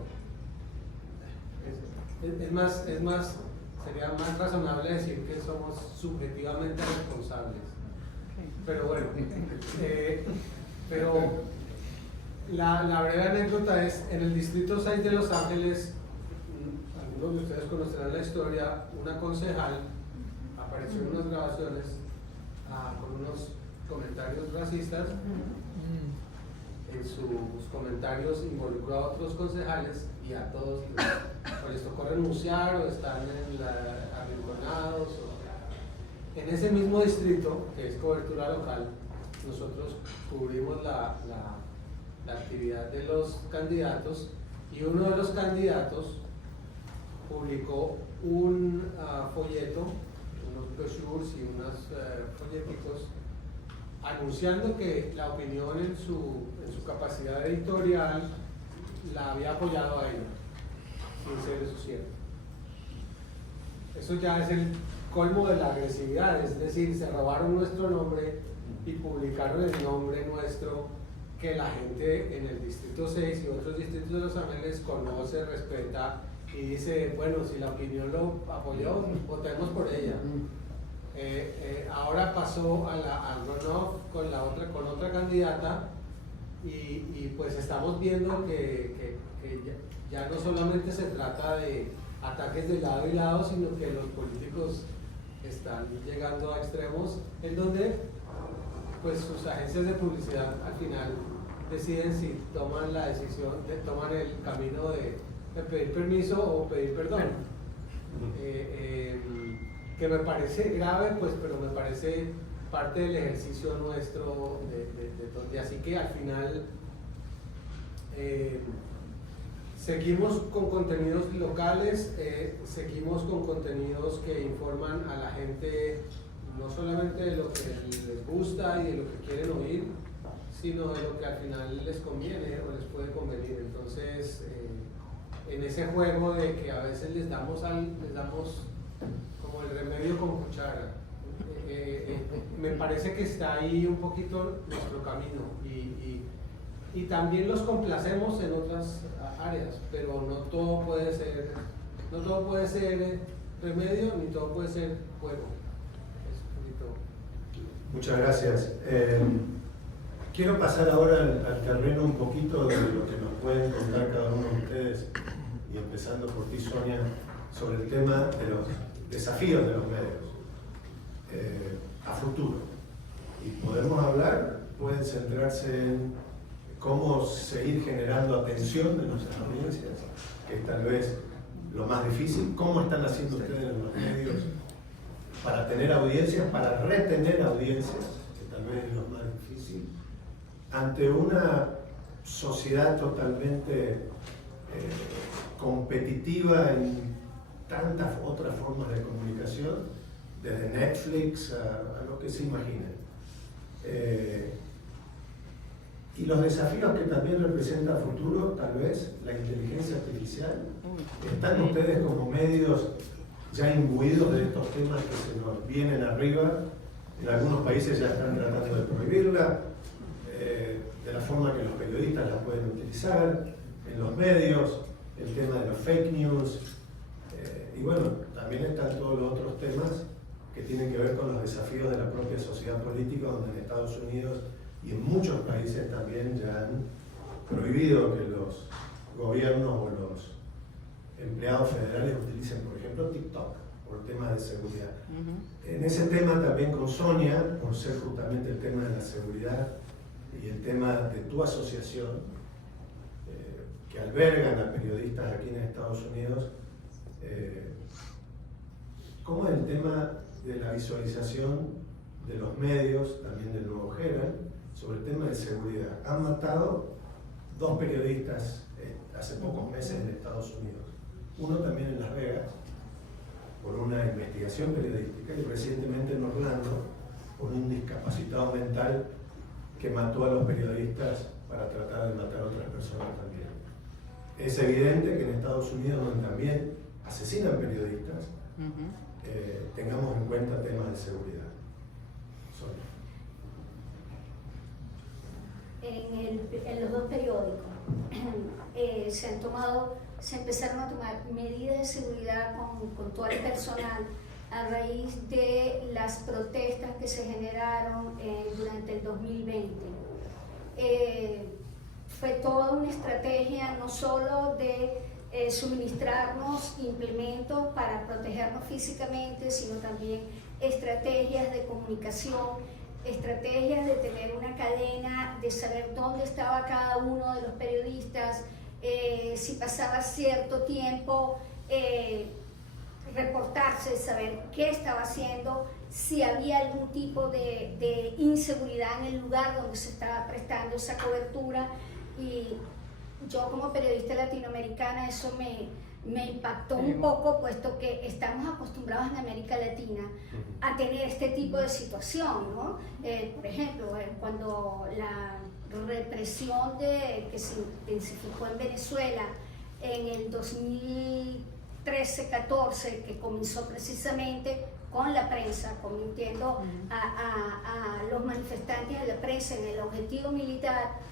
sería más razonable decir que somos subjetivamente responsables. Pero bueno, pero la breve anécdota es, en el distrito 6 de Los Ángeles, algunos de ustedes conocerán la historia, una concejal apareció en unas grabaciones con unos comentarios racistas. En sus comentarios involucró a otros concejales y a todos les tocó renunciar o están arrinconados. En ese mismo distrito, que es cobertura local, nosotros cubrimos la actividad de los candidatos, y uno de los candidatos publicó un folleto, unos brochures y unos folleticos anunciando que la opinión en su capacidad editorial la había apoyado a ella, sin ser eso cierto. Eso ya es el colmo de la agresividad, es decir, se robaron nuestro nombre y publicaron el nombre nuestro que la gente en el Distrito 6 y otros distritos de Los Ángeles conoce, respeta y dice, bueno, si la opinión lo apoyó, votemos por ella. Ahora pasó al runoff con otra candidata y pues estamos viendo que ya no solamente se trata de ataques de lado y lado, sino que los políticos están llegando a extremos en donde pues sus agencias de publicidad al final deciden si toman la decisión, toman el camino de pedir permiso o pedir perdón. Que me parece grave, pues, pero me parece parte del ejercicio nuestro de así que al final seguimos con contenidos locales, seguimos con contenidos que informan a la gente no solamente de lo que les gusta y de lo que quieren oír, sino de lo que al final les conviene o les puede convenir. Entonces, en ese juego de que a veces les damos como el remedio con cuchara, me parece que está ahí un poquito nuestro camino y también los complacemos en otras áreas, pero no todo puede ser remedio ni todo puede ser juego. Es un poquito. Muchas gracias. Quiero pasar ahora al terreno un poquito de lo que nos pueden contar cada uno de ustedes, y empezando por ti, Sonia, sobre el tema de los desafíos de los medios a futuro. Y podemos hablar, pueden centrarse en cómo seguir generando atención de nuestras audiencias, que es tal vez lo más difícil. ¿Cómo están haciendo ustedes en los medios para tener audiencias, para retener audiencias, que tal vez es lo más difícil, ante una sociedad totalmente competitiva en tantas otras formas de comunicación, desde Netflix a lo que se imaginen? Y los desafíos que también representa a futuro, tal vez, la inteligencia artificial. ¿Están ustedes como medios ya imbuidos de estos temas que se nos vienen arriba? En algunos países ya están tratando de prohibirla, de la forma que los periodistas la pueden utilizar, en los medios, el tema de los fake news, y bueno, también están todos los otros temas que tienen que ver con los desafíos de la propia sociedad política, donde en Estados Unidos y en muchos países también ya han prohibido que los gobiernos o los empleados federales utilicen, por ejemplo, TikTok, por temas de seguridad. En ese tema también con Sonia, por ser justamente el tema de la seguridad y el tema de tu asociación, que albergan a periodistas aquí en Estados Unidos, ¿cómo es el tema de la visualización de los medios, también del nuevo Herald, sobre el tema de seguridad? Han matado 2 periodistas hace pocos meses en Estados Unidos, uno también en Las Vegas, por una investigación periodística, y recientemente en Orlando, por un discapacitado mental que mató a los periodistas para tratar de matar a otras personas también. Es evidente que en Estados Unidos, donde también asesinan periodistas, tengamos en cuenta temas de seguridad. Sonia. En los 2 periódicos se empezaron a tomar medidas de seguridad con todo el personal a raíz de las protestas que se generaron durante el 2020. Fue toda una estrategia no solo de suministrarnos implementos para protegernos físicamente, sino también estrategias de comunicación, estrategias de tener una cadena, de saber dónde estaba cada uno de los periodistas, si pasaba cierto tiempo, reportarse, saber qué estaba haciendo, si había algún tipo de inseguridad en el lugar donde se estaba prestando esa cobertura. Y yo como periodista latinoamericana eso me impactó un poco, puesto que estamos acostumbrados en América Latina a tener este tipo de situación, ¿no? Por ejemplo, cuando la represión que se intensificó en Venezuela en el 2013-14, que comenzó precisamente con la prensa, convirtiendo a los manifestantes de la prensa en el objetivo militar,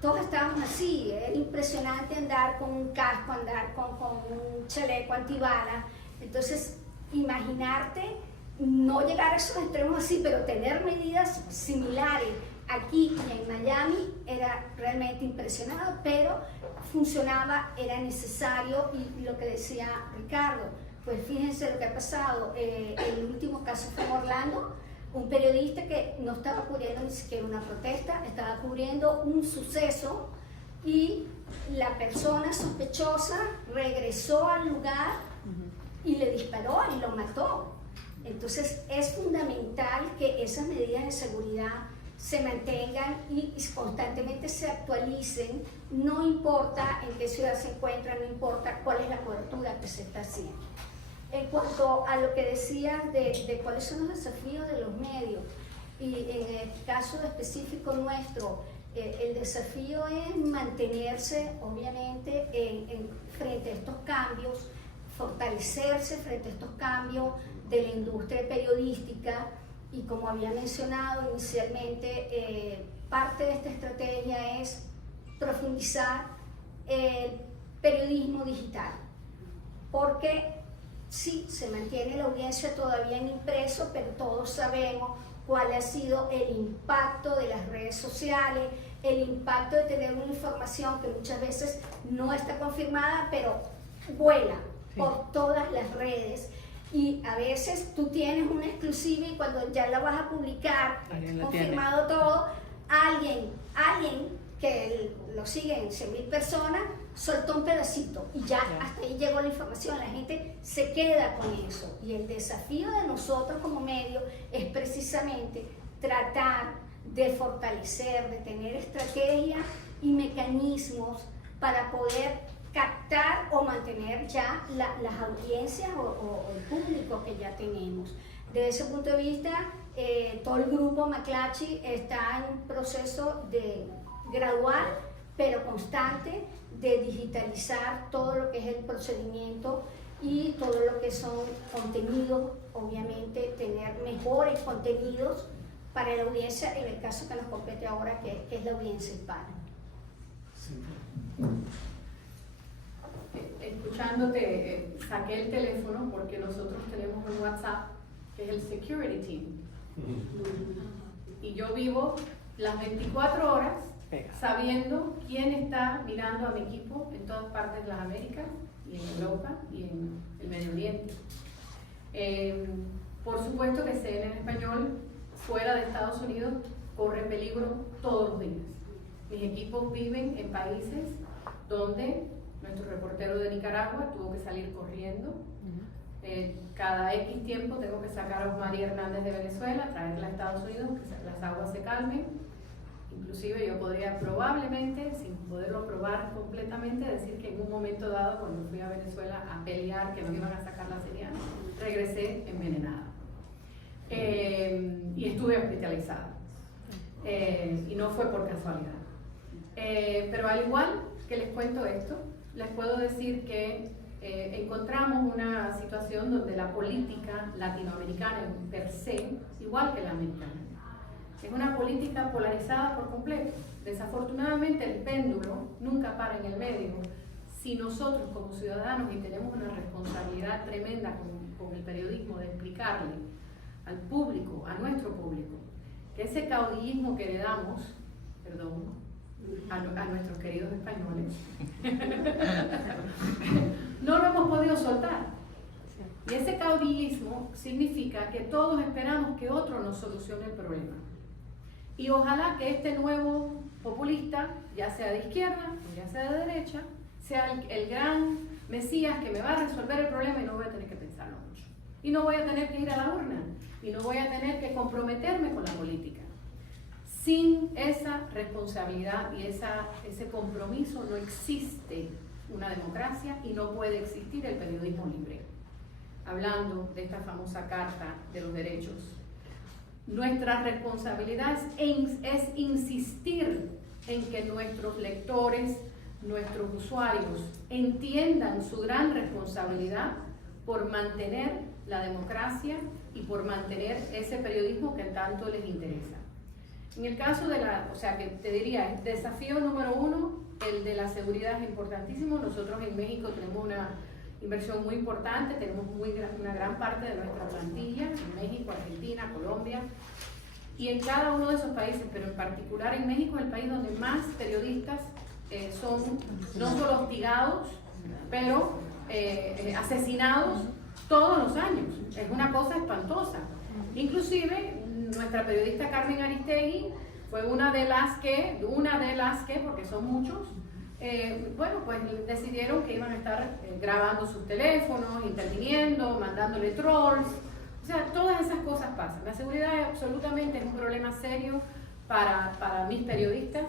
todos estábamos así. Era impresionante andar con un casco, andar con un chaleco antibala. Entonces, imaginarte no llegar a esos extremos así, pero tener medidas similares aquí y en Miami era realmente impresionante, pero funcionaba, era necesario. Y lo que decía Ricardo, pues fíjense lo que ha pasado. El último caso fue en Orlando, Un periodista que no estaba cubriendo ni siquiera una protesta, estaba cubriendo un suceso y la persona sospechosa regresó al lugar y le disparó y lo mató. Entonces es fundamental que esas medidas de seguridad se mantengan y constantemente se actualicen, no importa en qué ciudad se encuentra, no importa cuál es la cobertura que se está haciendo. En cuanto a lo que decías de cuáles son los desafíos de los medios, y en el caso específico nuestro, el desafío es mantenerse obviamente frente a estos cambios, fortalecerse frente a estos cambios de la industria periodística, y como había mencionado inicialmente, parte de esta estrategia es profundizar el periodismo digital, porque sí, se mantiene la audiencia todavía en impreso, pero todos sabemos cuál ha sido el impacto de las redes sociales, el impacto de tener una información que muchas veces no está confirmada, pero vuela por todas las redes. Y a veces tú tienes una exclusiva y cuando ya la vas a publicar, confirmado todo, alguien que lo siguen 100.000 personas, soltó un pedacito y ya hasta ahí llegó la información, la gente se queda con eso. Y el desafío de nosotros como medio es precisamente tratar de fortalecer, de tener estrategias y mecanismos para poder captar o mantener ya las audiencias o el público que ya tenemos. Desde ese punto de vista, todo el grupo McClatchy está en un proceso de gradual pero constante de digitalizar todo lo que es el procedimiento y todo lo que son contenidos, obviamente tener mejores contenidos para la audiencia, en el caso que nos compete ahora, que es la audiencia hispana. Sí. Escuchándote, saqué el teléfono porque nosotros tenemos un WhatsApp que es el Security Team. Y yo vivo las 24 horas sabiendo quién está mirando a mi equipo en todas partes de las Américas y en Europa y en el Medio Oriente. Por supuesto que CNN en español fuera de Estados Unidos corre peligro todos los días. Mis equipos viven en países donde nuestro reportero de Nicaragua tuvo que salir corriendo. Cada X tiempo tengo que sacar a María Hernández de Venezuela, traerla a Estados Unidos, que las aguas se calmen. Inclusive yo podría probablemente, sin poderlo probar completamente, decir que en un momento dado, cuando fui a Venezuela a pelear que nos iban a sacar la señal, regresé envenenada. Y estuve hospitalizada. Y no fue por casualidad. Pero al igual que les cuento esto, les puedo decir que encontramos una situación donde la política latinoamericana per se, igual que la americana, es una política polarizada por completo. Desafortunadamente el péndulo nunca para en el medio. Si nosotros como ciudadanos, y tenemos una responsabilidad tremenda con el periodismo de explicarle al público, a nuestro público, que ese caudillismo que heredamos, a nuestros queridos españoles, no lo hemos podido soltar. Y ese caudillismo significa que todos esperamos que otro nos solucione el problema. Y ojalá que este nuevo populista, ya sea de izquierda o ya sea de derecha, sea el gran Mesías que me va a resolver el problema y no voy a tener que pensarlo mucho. Y no voy a tener que ir a la urna. Y no voy a tener que comprometerme con la política. Sin esa responsabilidad y ese compromiso no existe una democracia y no puede existir el periodismo libre. Hablando de esta famosa Carta de los Derechos, nuestra responsabilidad es insistir en que nuestros lectores, nuestros usuarios entiendan su gran responsabilidad por mantener la democracia y por mantener ese periodismo que tanto les interesa. En el caso de que te diría, el desafío número 1, el de la seguridad es importantísimo. Nosotros en México tenemos una inversión muy importante, tenemos una gran parte de nuestra plantilla en México, Argentina, Colombia, y en cada uno de esos países, pero en particular en México es el país donde más periodistas son no solo hostigados, pero asesinados todos los años. Es una cosa espantosa. Inclusive nuestra periodista Carmen Aristegui fue una de las que, porque son muchos, bueno, pues decidieron que iban a estar grabando sus teléfonos, interviniendo, mandándole trolls. O sea, todas esas cosas pasan. La seguridad absolutamente es un problema serio para mis periodistas.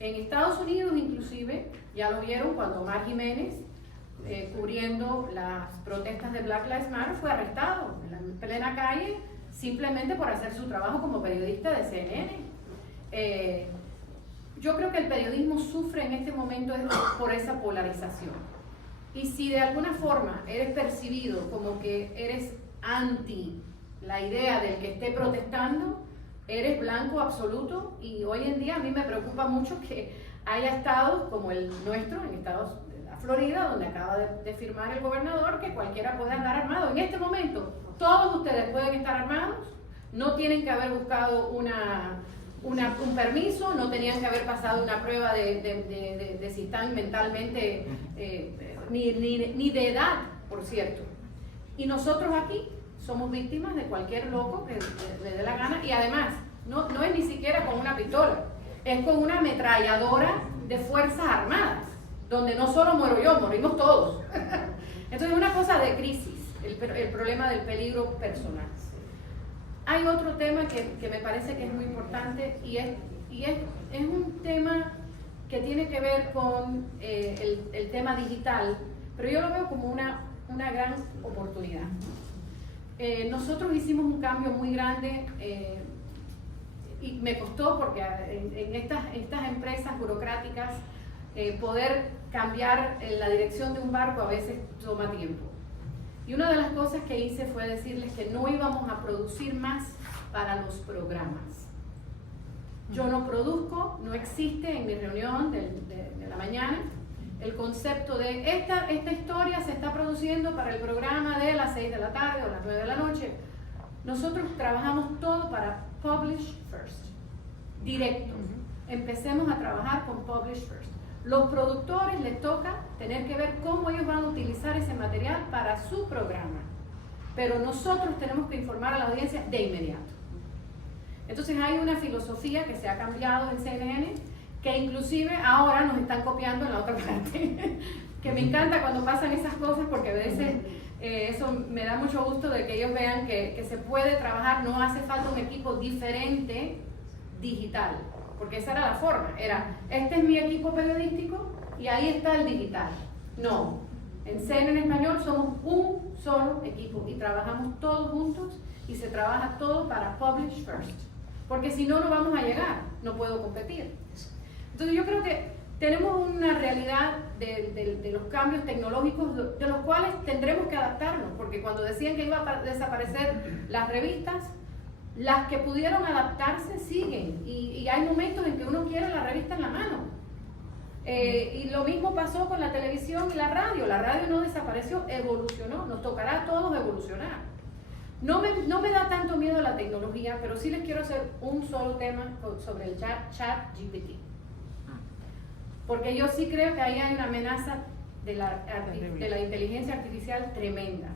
En Estados Unidos, inclusive, ya lo vieron cuando Omar Jiménez, cubriendo las protestas de Black Lives Matter, fue arrestado en la plena calle simplemente por hacer su trabajo como periodista de CNN. Yo creo que el periodismo sufre en este momento por esa polarización. Y si de alguna forma eres percibido como que eres anti la idea del que esté protestando, eres blanco absoluto. Y hoy en día a mí me preocupa mucho que haya estados como el nuestro, en estados de la Florida, donde acaba de firmar el gobernador, que cualquiera puede andar armado. En este momento todos ustedes pueden estar armados, no tienen que haber buscado un permiso, no tenían que haber pasado una prueba de si están mentalmente, ni de edad, por cierto. Y nosotros aquí somos víctimas de cualquier loco que le dé la gana, y además no es ni siquiera con una pistola, es con una ametralladora de Fuerzas Armadas, donde no solo muero yo, morimos todos. Entonces es una cosa de crisis, el problema del peligro personal. Hay otro tema que me parece que es muy importante y es un tema que tiene que ver con el tema digital, pero yo lo veo como una gran oportunidad. Nosotros hicimos un cambio muy grande y me costó porque en estas empresas burocráticas poder cambiar la dirección de un barco a veces toma tiempo. Y una de las cosas que hice fue decirles que no íbamos a producir más para los programas. Yo no produzco, no existe en mi reunión de la mañana el concepto de esta historia se está produciendo para el programa de las 6 de la tarde o las 9 de la noche. Nosotros trabajamos todo para Publish First, directo. Empecemos a trabajar con Publish First. Los productores les toca tener que ver cómo ellos van a utilizar ese material para su programa, pero nosotros tenemos que informar a la audiencia de inmediato. Entonces hay una filosofía que se ha cambiado en CNN, que inclusive ahora nos están copiando en la otra parte, que me encanta cuando pasan esas cosas, porque a veces eso me da mucho gusto de que ellos vean que se puede trabajar, no hace falta un equipo diferente digital, porque esa era la forma, este es mi equipo periodístico y ahí está el digital. No, en CNN en español somos un solo equipo y trabajamos todos juntos y se trabaja todo para Publish First, porque si no, no vamos a llegar, no puedo competir. Entonces yo creo que tenemos una realidad de los cambios tecnológicos de los cuales tendremos que adaptarnos, porque cuando decían que iba a desaparecer las revistas, las que pudieron adaptarse siguen, y hay momentos en que uno quiere la revista en la mano. Y lo mismo pasó con la televisión y la radio no desapareció, evolucionó, nos tocará a todos evolucionar. No me da tanto miedo la tecnología, pero sí les quiero hacer un solo tema sobre el chat GPT. Porque yo sí creo que ahí hay una amenaza de la inteligencia artificial tremenda.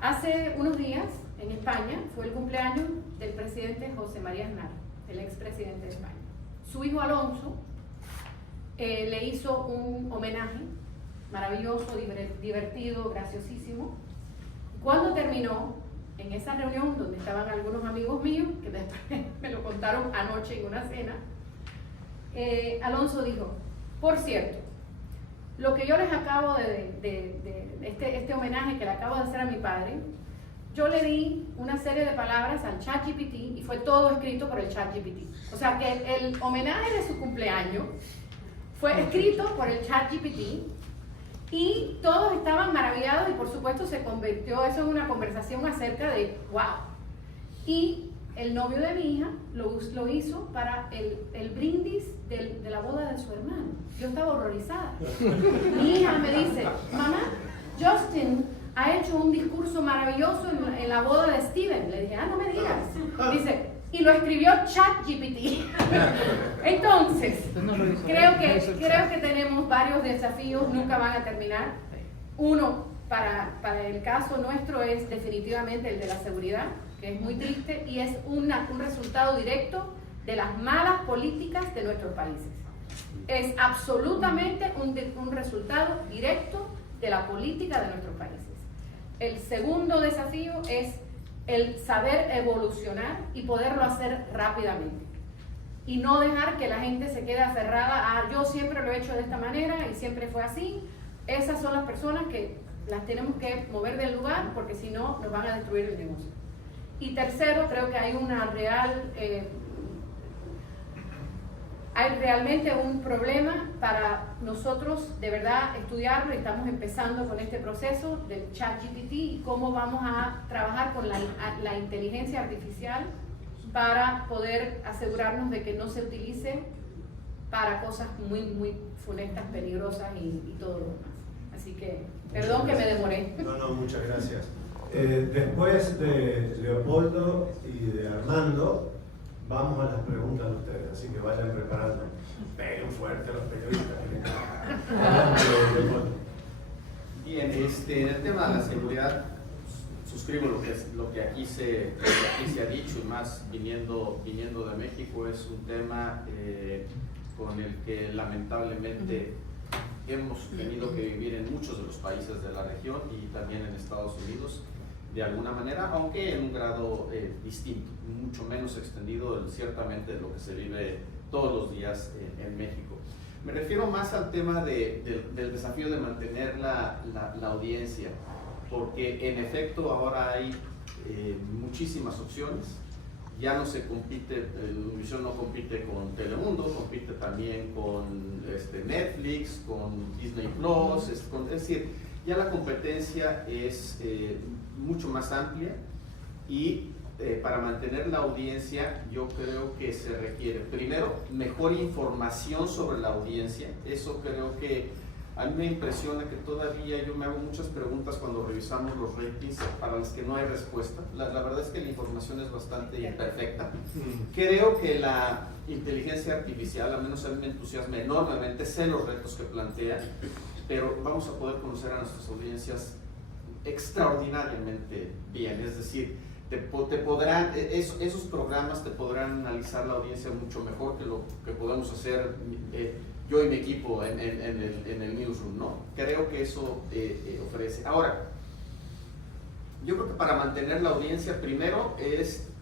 Hace unos días, en España, fue el cumpleaños del presidente José María Aznar, el expresidente de España. Su hijo Alonso le hizo un homenaje maravilloso, divertido, graciosísimo. Cuando terminó, en esa reunión donde estaban algunos amigos míos, que después me lo contaron anoche en una cena, Alonso dijo, por cierto, lo que yo les acabo este homenaje que le acabo de hacer a mi padre, yo le di una serie de palabras al ChatGPT y fue todo escrito por el ChatGPT. O sea que el homenaje de su cumpleaños fue escrito por el ChatGPT y todos estaban maravillados y por supuesto se convirtió eso en una conversación acerca de wow. Y el novio de mi hija lo hizo para el brindis de la boda de su hermano. Yo estaba horrorizada. Mi hija me dice, mamá, Justin ha hecho un discurso maravilloso en la boda de Steven. Le dije, no me digas. Dice, y lo escribió ChatGPT. Entonces, creo que tenemos varios desafíos, nunca van a terminar. Uno, para el caso nuestro, es definitivamente el de la seguridad, que es muy triste y es un resultado directo de las malas políticas de nuestros países. Es absolutamente un resultado directo de la política de nuestros países. El segundo desafío es el saber evolucionar y poderlo hacer rápidamente. Y no dejar que la gente se quede aferrada a yo siempre lo he hecho de esta manera y siempre fue así. Esas son las personas que las tenemos que mover del lugar porque si no nos van a destruir el negocio. Y tercero, creo que hay hay realmente un problema para nosotros de verdad estudiarlo y estamos empezando con este proceso del ChatGPT y cómo vamos a trabajar con la inteligencia artificial para poder asegurarnos de que no se utilice para cosas muy, muy funestas, peligrosas y todo lo demás. Así que, perdón que me demoré. No, muchas gracias. Después de Leopoldo y de Armando, vamos a las preguntas de ustedes, así que vayan preparando. Peguen fuerte a los periodistas. Bien, en el tema de la seguridad, suscribo lo que aquí se ha dicho, y más viniendo de México, es un tema con el que lamentablemente hemos tenido que vivir en muchos de los países de la región y también en Estados Unidos de alguna manera, aunque en un grado distinto, mucho menos extendido ciertamente de lo que se vive todos los días en México. Me refiero más al tema del desafío de mantener la audiencia, porque en efecto ahora hay muchísimas opciones. Ya no se compite, Univision no compite con Telemundo, compite también con Netflix, con Disney Plus, es decir, ya la competencia es mucho más amplia y para mantener la audiencia yo creo que se requiere primero mejor información sobre la audiencia. Eso creo que a mí me impresiona que todavía yo me hago muchas preguntas cuando revisamos los ratings para las que no hay respuesta. La verdad es que la información es bastante imperfecta. Creo que la inteligencia artificial, al menos a mí me entusiasma enormemente, sé los retos que plantea, pero vamos a poder conocer a nuestras audiencias extraordinariamente bien. Es decir, esos programas te podrán analizar la audiencia mucho mejor que lo que podemos hacer yo y mi equipo en el newsroom, ¿no? Creo que eso ofrece. Ahora, yo creo que para mantener la audiencia, primero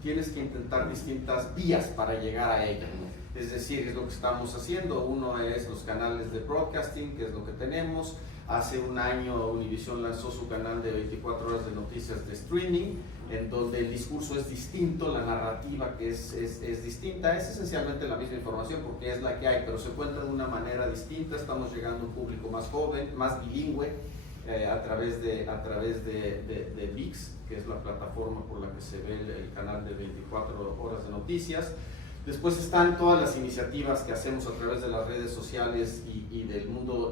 tienes que intentar distintas vías para llegar a ella. Es decir, es lo que estamos haciendo. Uno es los canales de broadcasting, que es lo que tenemos. Hace un año Univision lanzó su canal de 24 horas de noticias de streaming, en donde el discurso es distinto, la narrativa que es distinta, es esencialmente la misma información porque es la que hay, pero se cuenta de una manera distinta. Estamos llegando a un público más joven, más bilingüe, a través de ViX, que es la plataforma por la que se ve el canal de 24 horas de noticias. Después están todas las iniciativas que hacemos a través de las redes sociales y del mundo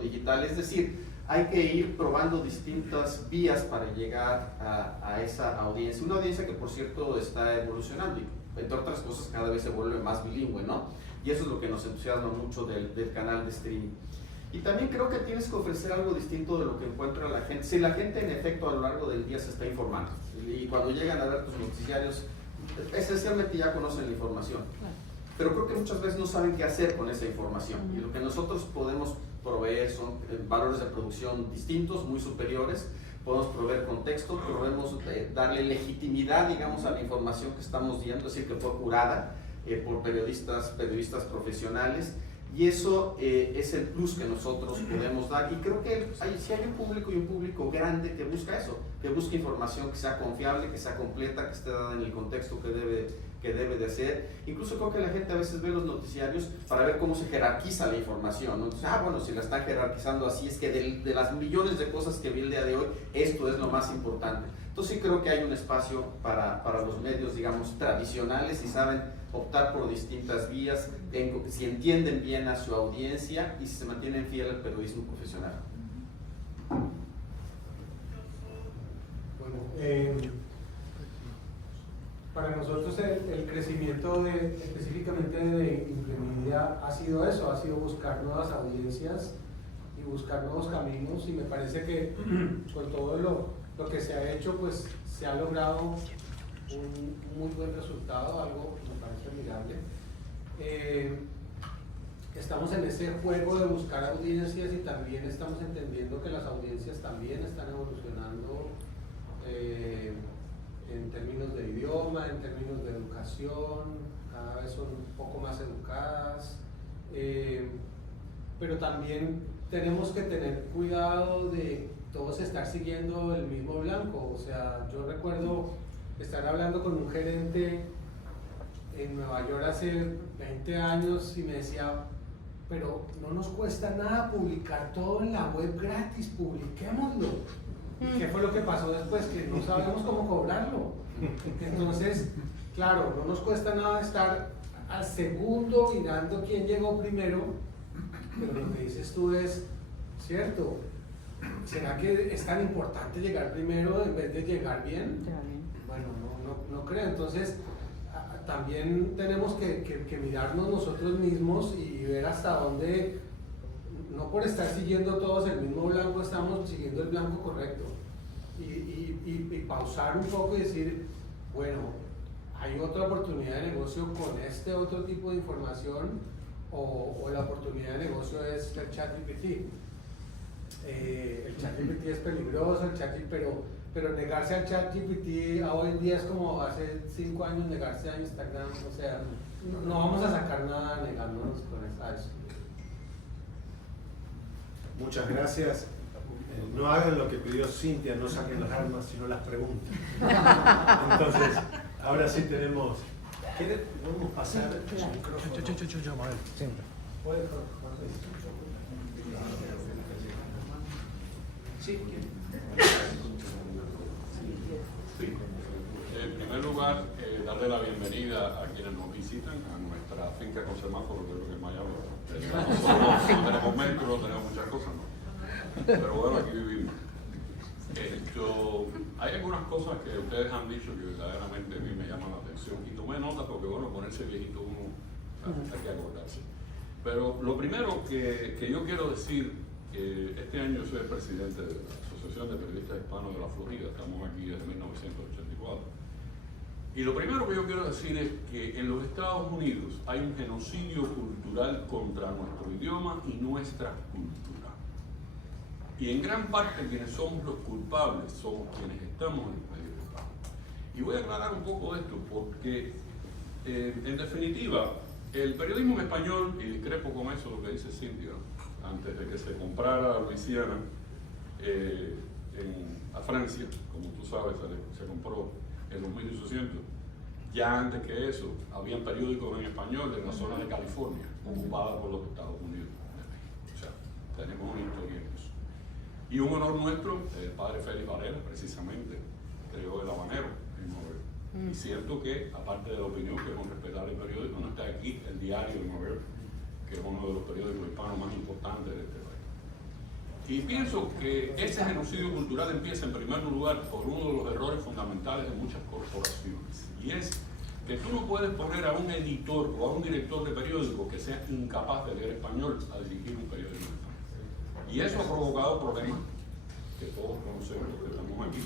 digital. Es decir, hay que ir probando distintas vías para llegar a esa audiencia. Una audiencia que, por cierto, está evolucionando y, entre otras cosas, cada vez se vuelve más bilingüe, ¿no? Y eso es lo que nos entusiasma mucho del canal de streaming. Y también creo que tienes que ofrecer algo distinto de lo que encuentra la gente. Si la gente, en efecto, a lo largo del día se está informando y cuando llegan a ver tus noticiarios, esencialmente ya conocen la información, pero creo que muchas veces no saben qué hacer con esa información, y lo que nosotros podemos proveer son valores de producción distintos, muy superiores. Podemos proveer contexto, podemos darle legitimidad, digamos, a la información que estamos dando, es decir, que fue curada por periodistas profesionales, y eso es el plus que nosotros podemos dar. Y creo que si hay un público, y un público grande, que busca eso, que busca información que sea confiable, que sea completa, que esté dada en el contexto que debe de ser. Incluso creo que la gente a veces ve los noticiarios para ver cómo se jerarquiza la información, ¿no? Entonces, bueno, si la están jerarquizando así, es que de las millones de cosas que vi el día de hoy, esto es lo más importante. Entonces sí creo que hay un espacio para los medios, digamos, tradicionales, y saben optar por distintas vías, si entienden bien a su audiencia y si se mantienen fiel al periodismo profesional. Bueno, para nosotros el crecimiento específicamente de Infremedia ha sido eso, ha sido buscar nuevas audiencias y buscar nuevos caminos, y me parece que con todo lo que se ha hecho, pues se ha logrado un muy buen resultado, algo que me parece admirable. Estamos en ese juego de buscar audiencias y también estamos entendiendo que las audiencias también están evolucionando en términos de idioma, en términos de educación, cada vez son un poco más educadas, pero también tenemos que tener cuidado de todos estar siguiendo el mismo blanco. O sea, yo recuerdo estar hablando con un gerente en Nueva York hace 20 años y me decía, pero no nos cuesta nada publicar todo en la web gratis, publiquémoslo. ¿Qué fue lo que pasó después? Que no sabemos cómo cobrarlo. Entonces, claro, no nos cuesta nada estar al segundo mirando quién llegó primero, pero lo que dices tú es cierto. ¿Será que es tan importante llegar primero en vez de llegar bien? Bueno, no creo. Entonces, también tenemos que mirarnos nosotros mismos y ver hasta dónde, no por estar siguiendo todos el mismo blanco, estamos siguiendo el blanco correcto. Y pausar un poco y decir, bueno, hay otra oportunidad de negocio con este otro tipo de información, o la oportunidad de negocio es el ChatGPT. El ChatGPT es peligroso, pero negarse al ChatGPT hoy en día es como hace 5 años negarse a Instagram. O sea, no vamos a sacar nada negándonos con eso. Muchas gracias. No hagan lo que pidió Cintia, no saquen las armas, sino las preguntas. Entonces, ahora sí tenemos. ¿Podemos pasar el micrófono? Sí. En primer lugar, darle la bienvenida a quienes nos visitan a nuestra finca con semáforo, que es lo que es Mayagüez. No tenemos metro, no tenemos muchas cosas, ¿no? Pero bueno, aquí vivimos. Hay algunas cosas que ustedes han dicho que verdaderamente a mí me llaman la atención y tomé nota porque, bueno, ponerse viejito uno hay que acordarse. Pero lo primero que yo quiero decir, este año yo soy el presidente de la Asociación de Periodistas Hispanos de la Florida, estamos aquí desde 1984. Y lo primero que yo quiero decir es que en los Estados Unidos hay un genocidio cultural contra nuestro idioma y nuestra cultura. Y en gran parte quienes somos los culpables somos quienes estamos en los medios hispanos. Y voy a aclarar un poco de esto porque, en definitiva, el periodismo en español, y discrepo con eso lo que dice Cintia, antes de que se comprara Luisiana a Francia, como tú sabes, se compró en los 1800. Ya antes que eso, habían periódicos en español en la zona de California, ocupada por los Estados Unidos. O sea, tenemos una historia en eso. Y un honor nuestro, el padre Félix Varela, precisamente, creó El Habanero en Nueva York. Y cierto que, aparte de la opinión que es un respetable periódico, no está aquí el Diario de Nueva York, que es uno de los periódicos hispanos más importantes de este país. Y pienso que ese genocidio cultural empieza en primer lugar por uno de los errores fundamentales de muchas corporaciones. Y es que tú no puedes poner a un editor o a un director de periódico que sea incapaz de leer español a dirigir un periódico en español. Y eso ha provocado problemas que todos conocemos, que estamos aquí,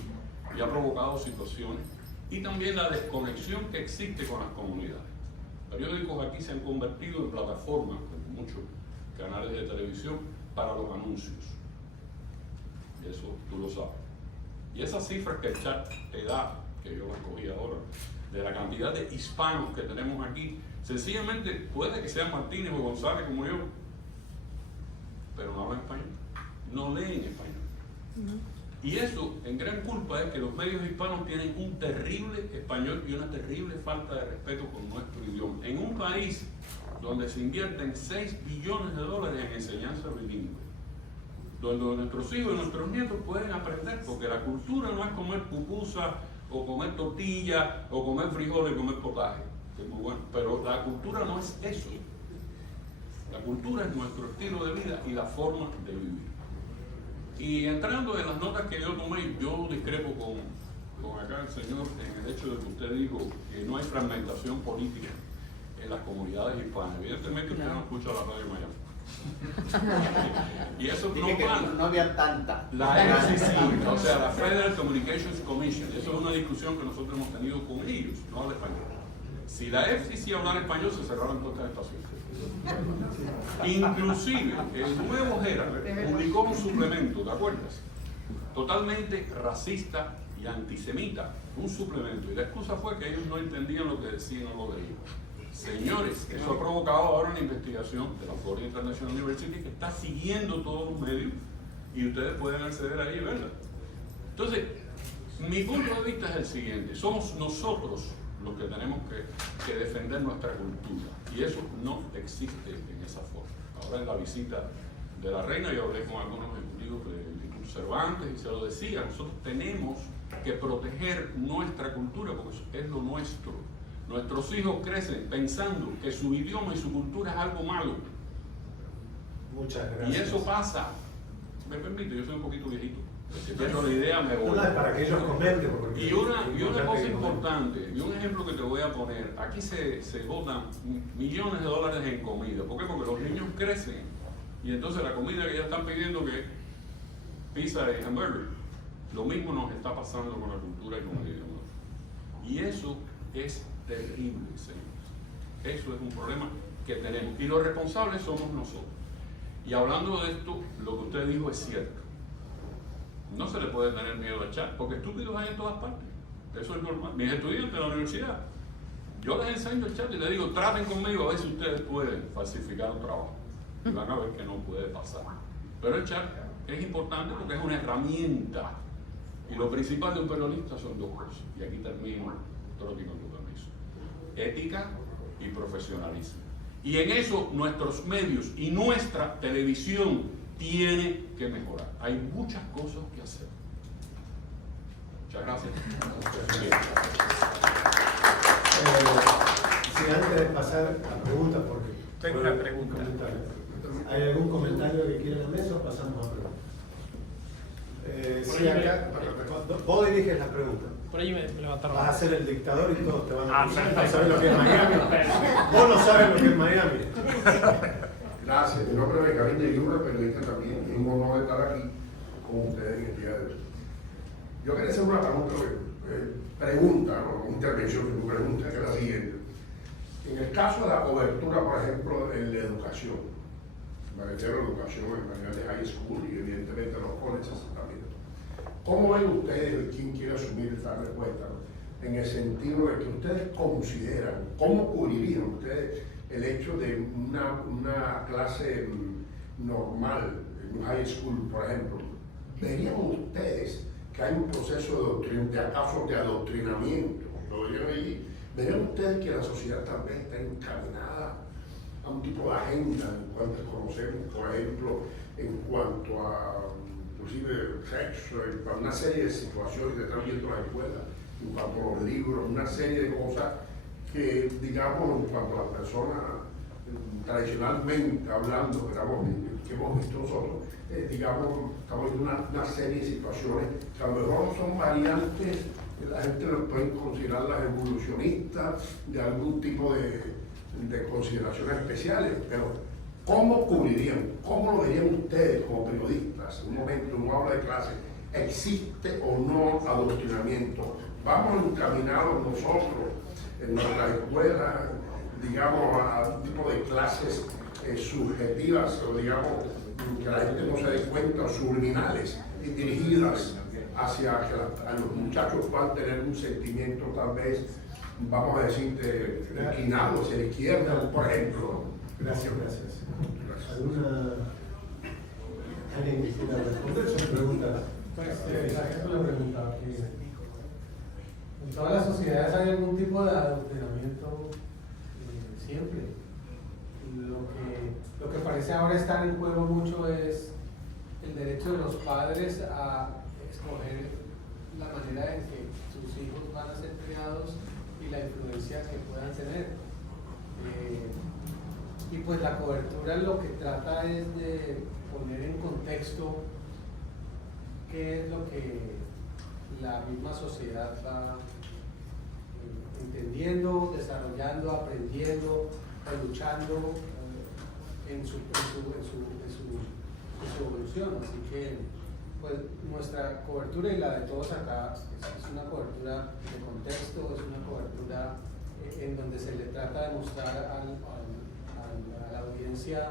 y ha provocado situaciones y también la desconexión que existe con las comunidades. Periódicos aquí se han convertido en plataformas, como muchos canales de televisión, para los anuncios. Y eso tú lo sabes. Y esas cifras que el chat te da, que yo las cogí ahora, de la cantidad de hispanos que tenemos aquí, sencillamente puede que sean Martínez o González como yo, pero no hablan español, no leen español. Y eso, en gran culpa, es que los medios hispanos tienen un terrible español y una terrible falta de respeto con nuestro idioma. En un país donde se invierten $6 billones en enseñanza bilingüe, donde nuestros hijos y nuestros nietos pueden aprender, porque la cultura no es comer pupusa o comer tortilla o comer frijoles y comer potaje, que es muy bueno, pero la cultura no es eso. La cultura es nuestro estilo de vida y la forma de vivir. Y entrando en las notas que yo tomé, yo discrepo con acá el señor en el hecho de que usted dijo que no hay fragmentación política en las comunidades hispanas. Evidentemente usted no escucha la radio Miami. Y eso Dije que normal. no había tanta. La FCC, o sea, la Federal Communications Commission, eso es una discusión que nosotros hemos tenido con ellos, no al español. Si la FCC hablara español, se cerraron todas estas estaciones. Inclusive, el nuevo Herald publicó un suplemento, ¿te acuerdas? Totalmente racista y antisemita, un suplemento. Y la excusa fue que ellos no entendían lo que decían o lo leían. Señores, eso ha provocado ahora una investigación de la Florida International University que está siguiendo todos los medios y ustedes pueden acceder ahí y verla. Entonces, mi punto de vista es el siguiente: somos nosotros los que tenemos que defender nuestra cultura, y eso no existe en esa forma. Ahora en la visita de la reina yo hablé con algunos ejecutivos del Instituto Cervantes y se lo decía: nosotros tenemos que proteger nuestra cultura porque es lo nuestro. Nuestros hijos crecen pensando que su idioma y su cultura es algo malo. Muchas gracias. Y eso pasa. Me permite, yo soy un poquito viejito. Si pierdo la idea, me voy. No, es para que ellos comenten. Porque Y una cosa que comenten. importante, y un ejemplo que te voy a poner: aquí se botan millones de dólares en comida. ¿Por qué? Porque los niños crecen y entonces la comida que ya están pidiendo, que pizza y hamburger, lo mismo nos está pasando con la cultura y con el idioma. Y eso es terrible, señores. Eso es un problema que tenemos. Y los responsables somos nosotros. Y hablando de esto, lo que usted dijo es cierto. No se le puede tener miedo a echar, porque estúpidos hay en todas partes. Eso es normal. Mis estudiantes de la universidad, yo les enseño el chat y les digo: traten conmigo a ver si ustedes pueden falsificar un trabajo. Y van a ver que no puede pasar. Pero el chat es importante porque es una herramienta. Y lo principal de un periodista son dos cosas. Y aquí termino, Trotti, con tu permiso: ética y profesionalismo. Y en eso nuestros medios y nuestra televisión tiene que mejorar. Hay muchas cosas que hacer. Muchas gracias. Si antes de pasar a preguntas, porque Tengo una pregunta. ¿Hay algún comentario que quiera en la mesa o pasamos a preguntas? Sí, acá, vos diriges la pregunta. Por ahí me levantaron. Vas a ser el dictador y todos te van a decir: perfecto. no sabes lo que es Miami. Vos no sabes lo que es Miami. Gracias, mi nombre es Benjamín de Yura, periodista también, y es un honor estar aquí con ustedes en el día de hoy. Yo quería hacer una pregunta, ¿no? Una intervención que tu pregunta, que es la siguiente. En el caso de la cobertura, por ejemplo, en la educación, me refiero a la educación en nivel de high school y evidentemente los colleges también. ¿Cómo ven ustedes, quién quiere asumir esta respuesta, ¿no? En el sentido de que ustedes consideran, cómo cubrirían ustedes el hecho de una clase normal, en un high school, por ejemplo? ¿Verían ustedes que hay un proceso de acaso de adoctrinamiento? ¿Lo verían allí? ¿Verían ustedes que la sociedad también está encaminada a un tipo de agenda en cuanto conocemos, por ejemplo, en cuanto a inclusive sexo, en una serie de situaciones que están viendo las escuelas, en cuanto a los libros, una serie de cosas que, digamos, en cuanto a las personas tradicionalmente hablando, que hemos visto nosotros, digamos, estamos en una serie de situaciones que a lo mejor son variantes, la gente las puede considerarlas evolucionistas, de algún tipo de consideraciones especiales, pero ¿cómo cubrirían, cómo lo verían ustedes como periodistas? En un momento, en una aula de clase, ¿existe o no adoctrinamiento? ¿Vamos encaminados nosotros en nuestra escuela, digamos, a un tipo de clases subjetivas, o digamos, que la gente no se dé cuenta, subliminales y dirigidas hacia que a los muchachos puedan tener un sentimiento tal vez, vamos a decir, inclinado hacia la izquierda, por ejemplo? Gracias. ¿Alguien que quiera responder? Son preguntas. Pues, la gente le preguntaba que en todas las sociedades hay algún tipo de adoctrinamiento siempre. Lo que parece ahora estar en juego mucho es el derecho de los padres a escoger la manera en que sus hijos van a ser criados y la influencia que puedan tener. Y pues la cobertura lo que trata es de poner en contexto qué es lo que la misma sociedad va entendiendo, desarrollando, aprendiendo, luchando en su evolución. Así que pues nuestra cobertura y la de todos acá es una cobertura de contexto, es una cobertura en donde se le trata de mostrar a la audiencia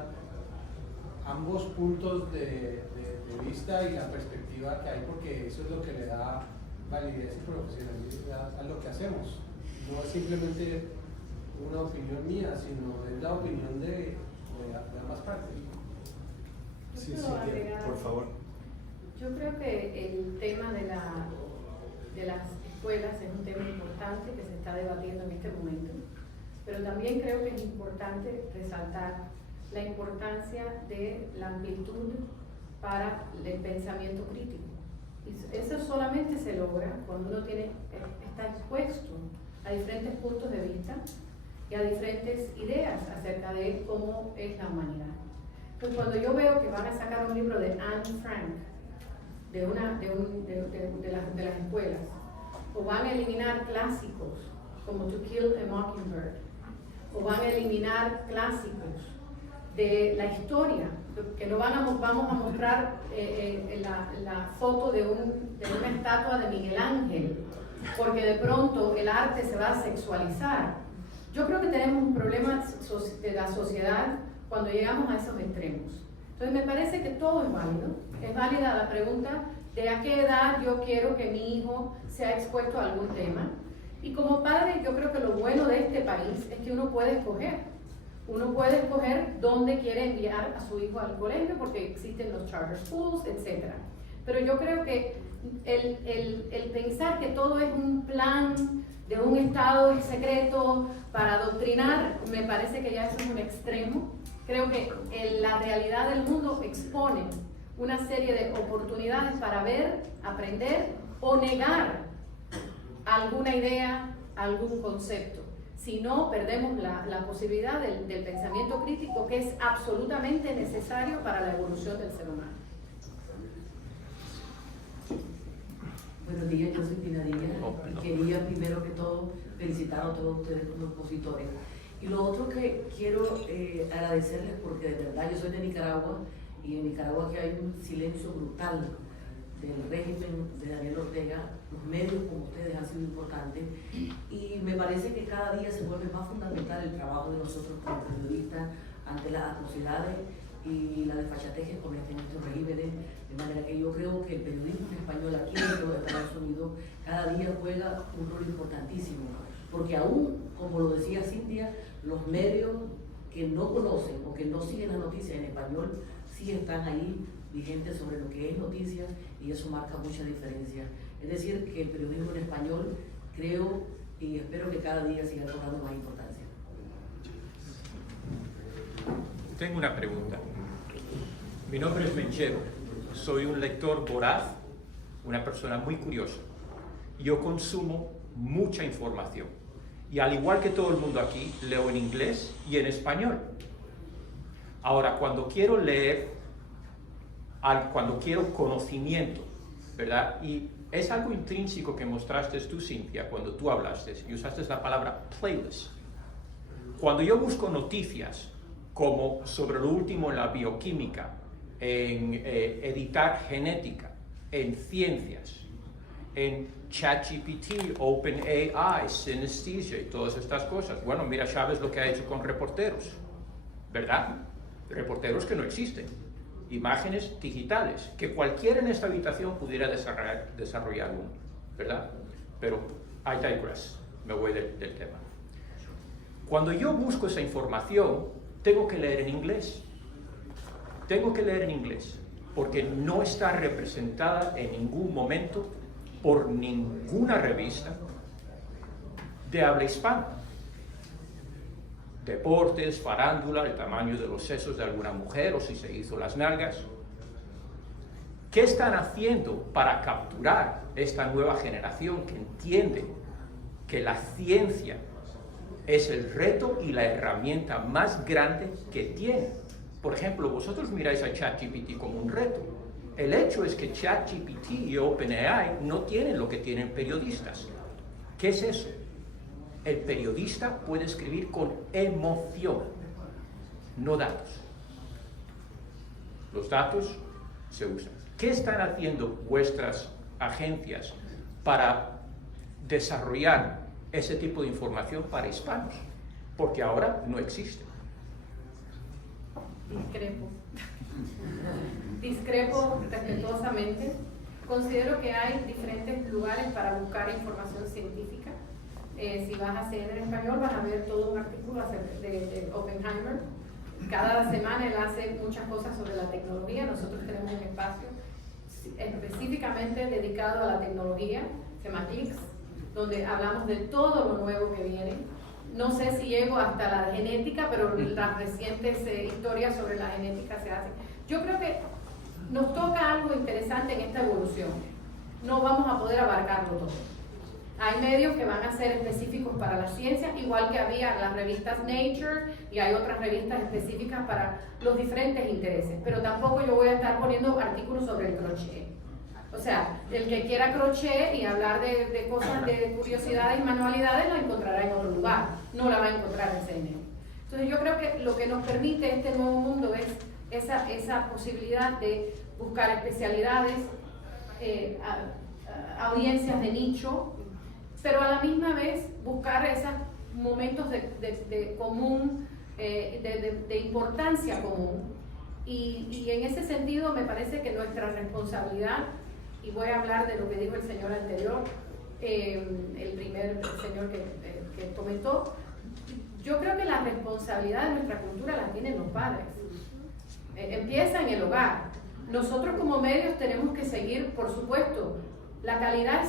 ambos puntos de vista y la perspectiva que hay, porque eso es lo que le da validez y profesionalidad a lo que hacemos. No es simplemente una opinión mía, sino es la opinión de ambas partes. Sí, Yo sí, puedo agregar- por favor. Yo creo que el tema de las escuelas es un tema importante que se está debatiendo en este momento, pero también creo que es importante resaltar la importancia de la amplitud para el pensamiento crítico. Y eso solamente se logra cuando uno está expuesto a diferentes puntos de vista y a diferentes ideas acerca de cómo es la humanidad. Pues cuando yo veo que van a sacar un libro de Anne Frank de las escuelas, o van a eliminar clásicos como To Kill a Mockingbird, o van a eliminar clásicos de la historia, que no vamos a mostrar la foto de una estatua de Miguel Ángel, porque de pronto el arte se va a sexualizar. Yo creo que tenemos un problema de la sociedad cuando llegamos a esos extremos. Entonces me parece que todo es válido. Es válida la pregunta de a qué edad yo quiero que mi hijo sea expuesto a algún tema. Y como padre, yo creo que lo bueno de este país es que uno puede escoger. Uno puede escoger dónde quiere enviar a su hijo al colegio, porque existen los charter schools, etc. Pero yo creo que el pensar que todo es un plan de un Estado secreto para adoctrinar, me parece que ya eso es un extremo. Creo que la realidad del mundo expone una serie de oportunidades para ver, aprender o negar alguna idea, algún concepto. Si no, perdemos la posibilidad del pensamiento crítico, que es absolutamente necesario para la evolución del ser humano. Buenos días, yo soy Tina Díaz. Quería primero que todo felicitar a todos ustedes como expositores. Y lo otro que quiero agradecerles, porque de verdad yo soy de Nicaragua, y en Nicaragua que hay un silencio brutal del régimen de Daniel Ortega. Los medios como ustedes han sido importantes, y me parece que cada día se vuelve más fundamental el trabajo de nosotros como periodistas ante las atrocidades y la desfachatez que cometen estos regímenes, de manera que yo creo que el periodismo en español aquí en los Estados Unidos cada día juega un rol importantísimo, porque aún, como lo decía Cintia, los medios que no conocen o que no siguen las noticias en español sí están ahí vigentes sobre lo que es noticias, y eso marca mucha diferencia. Es decir, que el periodismo en español, creo y espero que cada día siga cobrando más importancia. Tengo una pregunta. Mi nombre es Menchero. Soy un lector voraz, una persona muy curiosa. Yo consumo mucha información. Y al igual que todo el mundo aquí, leo en inglés y en español. Ahora, cuando quiero leer, cuando quiero conocimiento, ¿verdad? Y es algo intrínseco que mostraste tú, Cintia, cuando tú hablaste y usaste la palabra playlist. Cuando yo busco noticias, como sobre lo último en la bioquímica, en editar genética, en ciencias, en ChatGPT, OpenAI, Synesthesia y todas estas cosas. Bueno, mira Chávez lo que ha hecho con reporteros, ¿verdad? Reporteros que no existen. Imágenes digitales, que cualquiera en esta habitación pudiera desarrollar uno, ¿verdad? Pero I digress, me voy del tema. Cuando yo busco esa información, tengo que leer en inglés. Tengo que leer en inglés, porque no está representada en ningún momento por ninguna revista de habla hispana. Deportes, farándula, el tamaño de los sesos de alguna mujer o si se hizo las nalgas. ¿Qué están haciendo para capturar esta nueva generación que entiende que la ciencia es el reto y la herramienta más grande que tiene? Por ejemplo, vosotros miráis a ChatGPT como un reto. El hecho es que ChatGPT y OpenAI no tienen lo que tienen periodistas. ¿Qué es eso? El periodista puede escribir con emoción, no datos. Los datos se usan. ¿Qué están haciendo vuestras agencias para desarrollar ese tipo de información para hispanos? Porque ahora no existe. Discrepo respetuosamente. Considero que hay diferentes lugares para buscar información científica. Si vas a CNN en español, vas a ver todo un artículo de Oppenheimer. Cada semana él hace muchas cosas sobre la tecnología. Nosotros tenemos un espacio específicamente dedicado a la tecnología, se llama Geeks, donde hablamos de todo lo nuevo que viene. No sé si llego hasta la genética, pero las recientes historias sobre la genética se hacen. Yo creo que nos toca algo interesante en esta evolución. No vamos a poder abarcarlo todo. Hay medios que van a ser específicos para la ciencia, igual que había las revistas Nature y hay otras revistas específicas para los diferentes intereses. Pero tampoco yo voy a estar poniendo artículos sobre el crochet. O sea, el que quiera crochet y hablar de cosas, de curiosidades y manualidades, la encontrará en otro lugar. No la va a encontrar en CNN. Entonces yo creo que lo que nos permite este nuevo mundo es esa posibilidad de buscar especialidades, audiencias de nicho, pero a la misma vez buscar esos momentos de común, de importancia común. Y en ese sentido me parece que nuestra responsabilidad, y voy a hablar de lo que dijo el señor anterior, el primer señor que comentó, yo creo que la responsabilidad de nuestra cultura la tienen los padres. Empieza en el hogar. Nosotros como medios tenemos que seguir, por supuesto, la calidad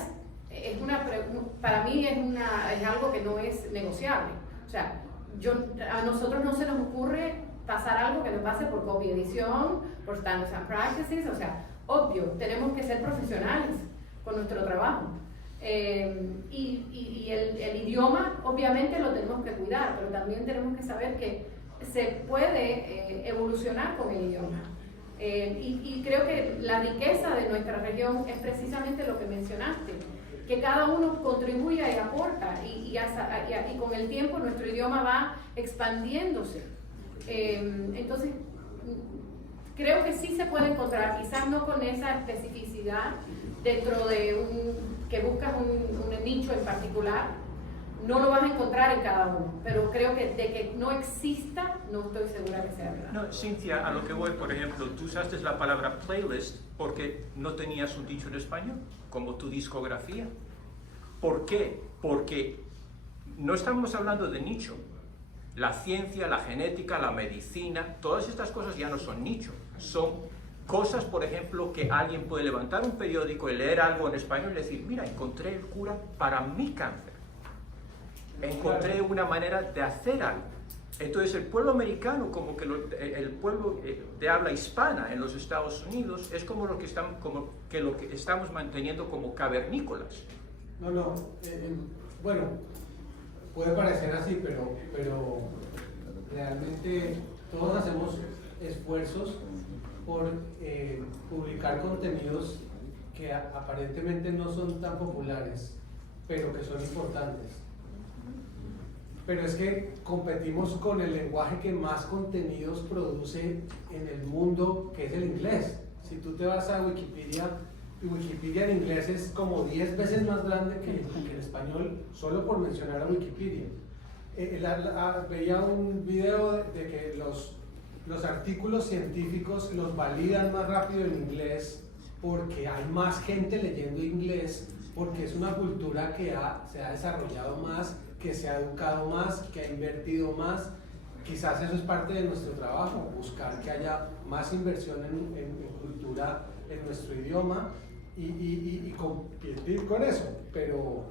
para mmí es algo que no es negociable. O sea, a nosotros no se nos ocurre pasar algo que no pase por copy edición, por standards and practices. O sea, obvio, tenemos que ser profesionales con nuestro trabajo. Y el idioma, obviamente, lo tenemos que cuidar, pero también tenemos que saber que se puede evolucionar con el idioma. Y creo que la riqueza de nuestra región es precisamente lo que mencionaste, que cada uno contribuya y aporta, y con el tiempo nuestro idioma va expandiéndose. Entonces, creo que sí se puede encontrar, quizás no con esa especificidad dentro de que buscas un nicho en particular, no lo vas a encontrar en cada uno, pero creo que de que no exista, no estoy segura que sea verdad. No, Cintia, a lo que voy, por ejemplo, tú usaste la palabra playlist porque no tenías un dicho en español, como tu discografía. ¿Por qué? Porque no estamos hablando de nicho. La ciencia, la genética, la medicina, todas estas cosas ya no son nicho. Son cosas, por ejemplo, que alguien puede levantar un periódico y leer algo en español y decir, mira, encontré el cura para mi cáncer. Encontré una manera de hacer algo. Entonces el pueblo americano, como que el pueblo de habla hispana en los Estados Unidos, es como lo que estamos manteniendo como cavernícolas. No, bueno, puede parecer así, pero realmente todos hacemos esfuerzos por publicar contenidos que aparentemente no son tan populares, pero que son importantes. Pero es que competimos con el lenguaje que más contenidos produce en el mundo, que es el inglés. Si tú te vas a Wikipedia, Wikipedia en inglés es como 10 veces más grande que el español, solo por mencionar a Wikipedia. Veía un video de que los artículos científicos los validan más rápido en inglés porque hay más gente leyendo inglés, porque es una cultura que se ha desarrollado más, que se ha educado más, que ha invertido más. Quizás eso es parte de nuestro trabajo, buscar que haya más inversión en cultura, en nuestro idioma y competir con eso, pero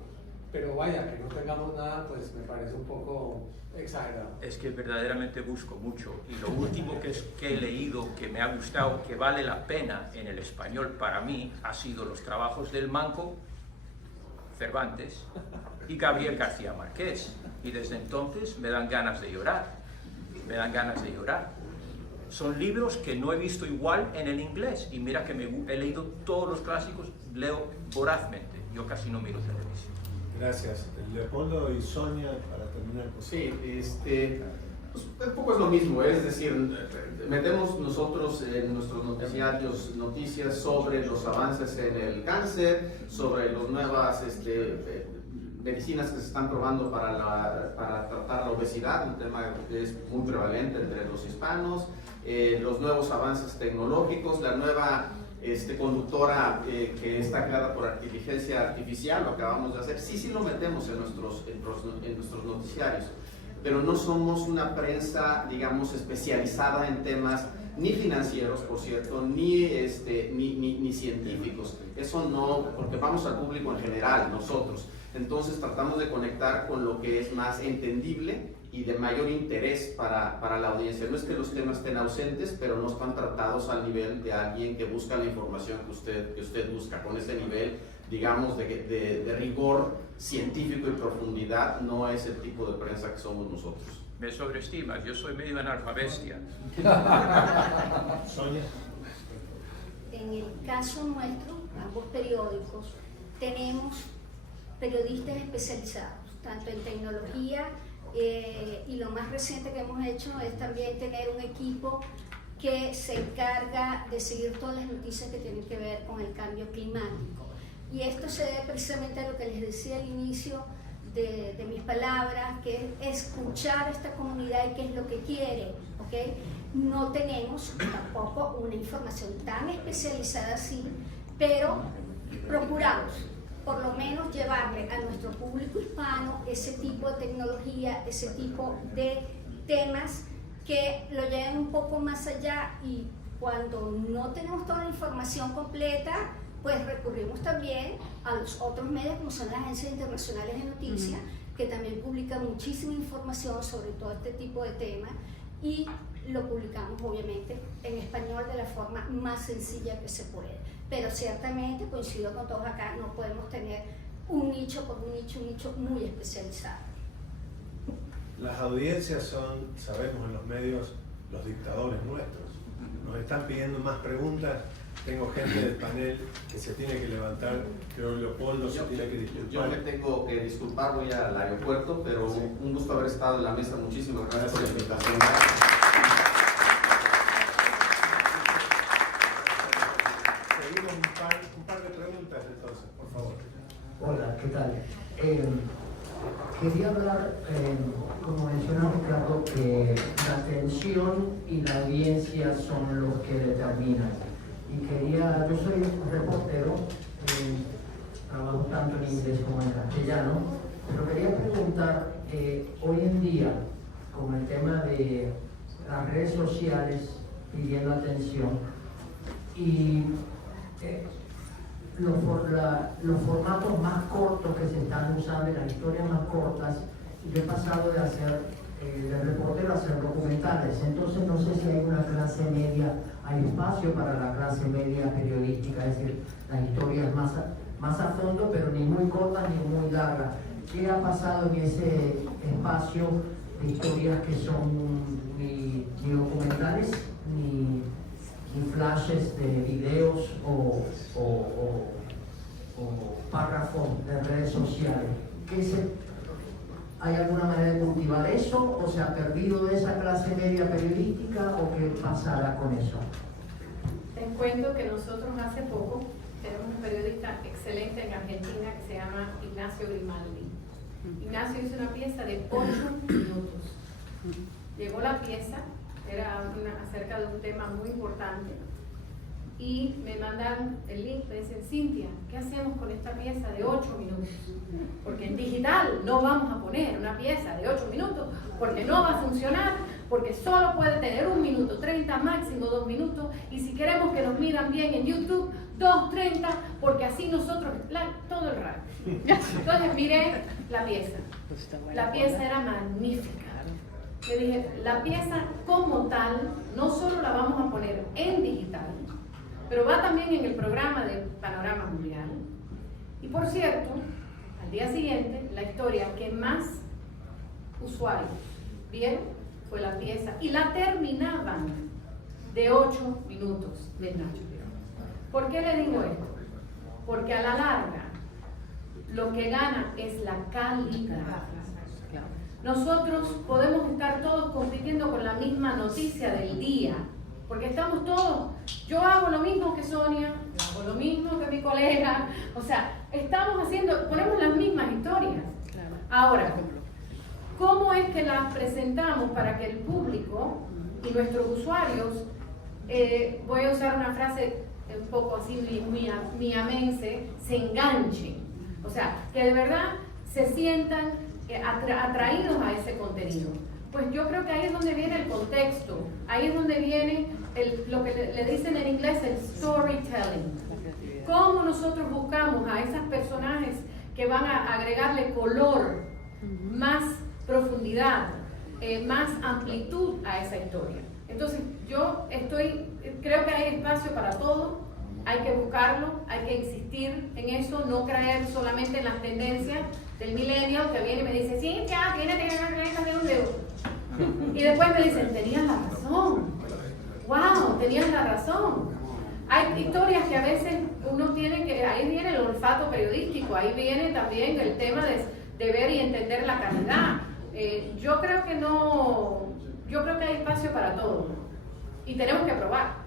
vaya, que no tengamos nada, pues me parece un poco exagerado. Es que verdaderamente busco mucho, y lo último que he leído, que me ha gustado, que vale la pena en el español para mí, ha sido los trabajos del Manco, Cervantes y Gabriel García Márquez, y desde entonces me dan ganas de llorar, Son libros que no he visto igual en el inglés, y mira que he leído todos los clásicos, leo vorazmente, yo casi no miro televisión. Gracias. Leopoldo y Sonia, para terminar. Sí, Pues un poco es lo mismo, es decir, metemos nosotros en nuestros noticiarios noticias sobre los avances en el cáncer, sobre las nuevas medicinas que se están probando para tratar la obesidad, un tema que es muy prevalente entre los hispanos, los nuevos avances tecnológicos, la nueva conductora que está creada por inteligencia artificial, lo acabamos de hacer. Sí lo metemos en nuestros noticiarios, pero no somos una prensa, digamos, especializada en temas ni financieros, por cierto, ni científicos. Eso no, porque vamos al público en general, nosotros. Entonces tratamos de conectar con lo que es más entendible y de mayor interés para la audiencia. No es que los temas estén ausentes, pero no están tratados al nivel de alguien que busca la información que usted busca, con ese nivel, digamos, de rigor científico y profundidad. No es el tipo de prensa que somos nosotros. Me sobreestimas, yo soy medio analfabestia. Sonia. En el caso nuestro, ambos periódicos, tenemos periodistas especializados, tanto en tecnología, y lo más reciente que hemos hecho es también tener un equipo que se encarga de seguir todas las noticias que tienen que ver con el cambio climático. Y esto se debe precisamente a lo que les decía al inicio de mis palabras, que es escuchar a esta comunidad y qué es lo que quiere, ¿ok? No tenemos tampoco una información tan especializada así, pero procuramos por lo menos llevarle a nuestro público hispano ese tipo de tecnología, ese tipo de temas que lo lleven un poco más allá, y cuando no tenemos toda la información completa, pues recurrimos también a los otros medios como son las agencias internacionales de noticias, que también publican muchísima información sobre todo este tipo de temas, y lo publicamos obviamente en español de la forma más sencilla que se puede. Pero ciertamente, coincido con todos acá, no podemos tener un nicho por un nicho muy especializado. Las audiencias son, sabemos en los medios, los dictadores nuestros. Nos están pidiendo más preguntas. Tengo gente del panel que se tiene que levantar. Creo que Leopoldo se tiene que disculpar. Yo me tengo que disculpar, voy al aeropuerto, pero sí, un gusto haber estado en la mesa. Muchísimas gracias por la invitación. Seguimos un par de preguntas entonces, por favor. Hola, ¿qué tal? Quería hablar, como mencionó Ricardo, que la atención y la audiencia son los que determinan. Y yo soy reportero, trabajo tanto en inglés como en castellano, pero quería preguntar, hoy en día, con el tema de las redes sociales pidiendo atención y los formatos más cortos que se están usando, las historias más cortas, yo he pasado de hacer de reportero a hacer documentales. Entonces no sé si hay una clase media, hay espacio para la clase media periodística, es decir, las historias más a fondo, pero ni muy cortas ni muy largas. ¿Qué ha pasado en ese espacio de historias que son ni documentales ni flashes de videos o párrafos de redes sociales? ¿Hay alguna manera de cultivar eso, o se ha perdido de esa clase media periodística, o qué pasará con eso? Te cuento que nosotros hace poco tenemos un periodista excelente en Argentina que se llama Ignacio Grimaldi. Ignacio hizo una pieza de 8 minutos. Llegó la pieza, era acerca de un tema muy importante, y me mandaron el link, me dicen: Cintia, ¿qué hacemos con esta pieza de 8 minutos? Porque en digital no vamos a poner una pieza de 8 minutos, porque no va a funcionar, porque solo puede tener 1 minuto 30, máximo 2 minutos, y si queremos que nos miran bien en YouTube, 2:30, porque así nosotros, todo el rato. Entonces miré la pieza. La pieza era magnífica. Le dije, la pieza como tal, no solo la vamos a poner en digital, pero va también en el programa de Panorama Mundial. Y por cierto, al día siguiente, la historia que más usuarios vieron fue la pieza, y la terminaban de 8 minutos de Nacho. ¿Por qué le digo esto? Porque a la larga, lo que gana es la calidad. nosotros podemos estar todos compitiendo con la misma noticia del día, porque estamos todos, yo hago lo mismo que Sonia, yo hago lo mismo que mi colega, o sea, ponemos las mismas historias. Ahora, ¿cómo es que las presentamos para que el público y nuestros usuarios, voy a usar una frase un poco así miamense, se enganchen? O sea, que de verdad se sientan atraídos a ese contenido. Pues yo creo que ahí es donde viene el contexto, ahí es donde viene lo que le dicen en inglés el storytelling. Cómo nosotros buscamos a esos personajes que van a agregarle color, más profundidad, más amplitud a esa historia. Entonces creo que hay espacio para todo, hay que buscarlo, hay que insistir en eso, no creer solamente en las tendencias del millennial que viene y me dice, sí, ya, tiene un dedo. Y después me dicen, tenías la razón, wow, tenías la razón. Hay historias que a veces uno tiene que, ahí viene el olfato periodístico, ahí viene también el tema de ver y entender la calidad. Yo creo que hay espacio para todo y tenemos que probar.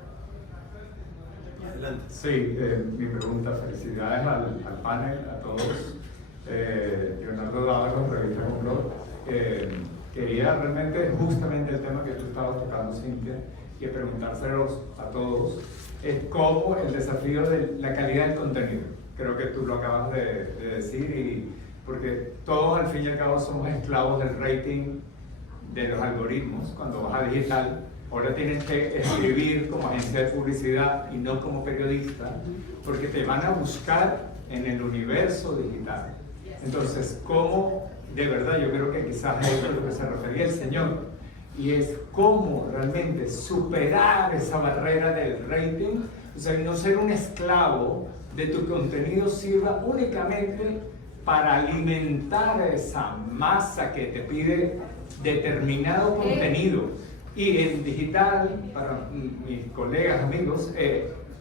Adelante. Sí, mi pregunta, felicidades al panel, a todos. Leonardo Dávalo, Revista Complot. Quería realmente, justamente el tema que tú estabas tocando, Cintia, y preguntárselos a todos, es cómo el desafío de la calidad del contenido. Creo que tú lo acabas de decir, porque todos al fin y al cabo somos esclavos del rating de los algoritmos. Cuando vas a digital, ahora tienes que escribir como agencia de publicidad y no como periodista, porque te van a buscar en el universo digital. Entonces, ¿cómo? De verdad, yo creo que quizás a eso es lo que se refería el Señor, y es cómo realmente superar esa barrera del rating, o sea, no ser un esclavo de tu contenido sirva únicamente para alimentar esa masa que te pide determinado contenido. Y en digital, para mis colegas, amigos,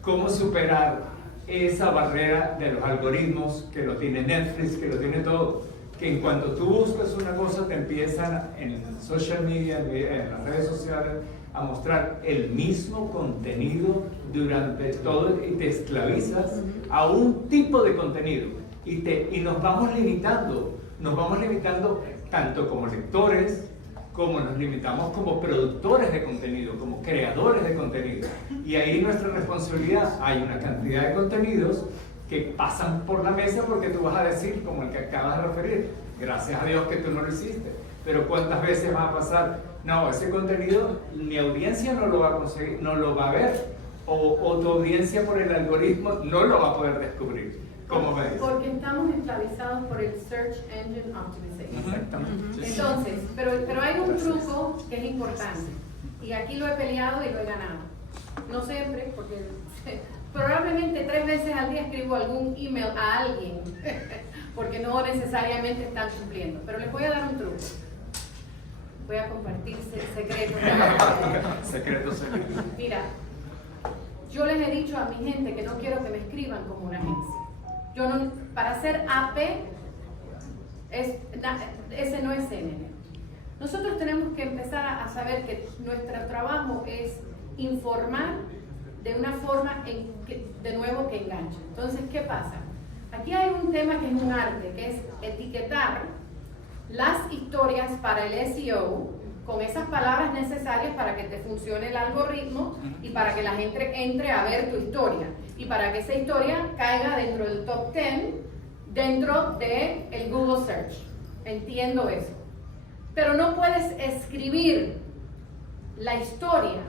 cómo superar esa barrera de los algoritmos que lo tiene Netflix, que lo tiene todo, que en cuanto tú buscas una cosa te empiezan en social media, en las redes sociales, a mostrar el mismo contenido durante todo y te esclavizas a un tipo de contenido y nos vamos limitando tanto como lectores, como nos limitamos como productores de contenido, como creadores de contenido. Y ahí nuestra responsabilidad, hay una cantidad de contenidos que pasan por la mesa porque tú vas a decir, como el que acabas de referir, gracias a Dios que tú no lo hiciste. Pero ¿cuántas veces va a pasar? No, ese contenido mi audiencia no lo va a conseguir, no lo va a ver, o tu audiencia por el algoritmo no lo va a poder descubrir. ¿Cómo me dices? Porque estamos esclavizados por el Search Engine Optimization. Exactamente. Entonces, pero hay un truco que es importante, y aquí lo he peleado y lo he ganado. No siempre, porque probablemente 3 veces al día escribo algún email a alguien, porque no necesariamente están cumpliendo. Pero les voy a dar un truco. Voy a compartir secretos. Secretos. Mira, yo les he dicho a mi gente que no quiero que me escriban como una agencia. Yo no, para hacer AP, ese no es CNN. Nosotros tenemos que empezar a saber que nuestro trabajo es informar de una forma, de nuevo, que enganche. Entonces, ¿qué pasa? Aquí hay un tema que es un arte, que es etiquetar las historias para el SEO con esas palabras necesarias para que te funcione el algoritmo y para que la gente entre a ver tu historia y para que esa historia caiga dentro del top 10 dentro del Google Search. Entiendo eso. Pero no puedes escribir la historia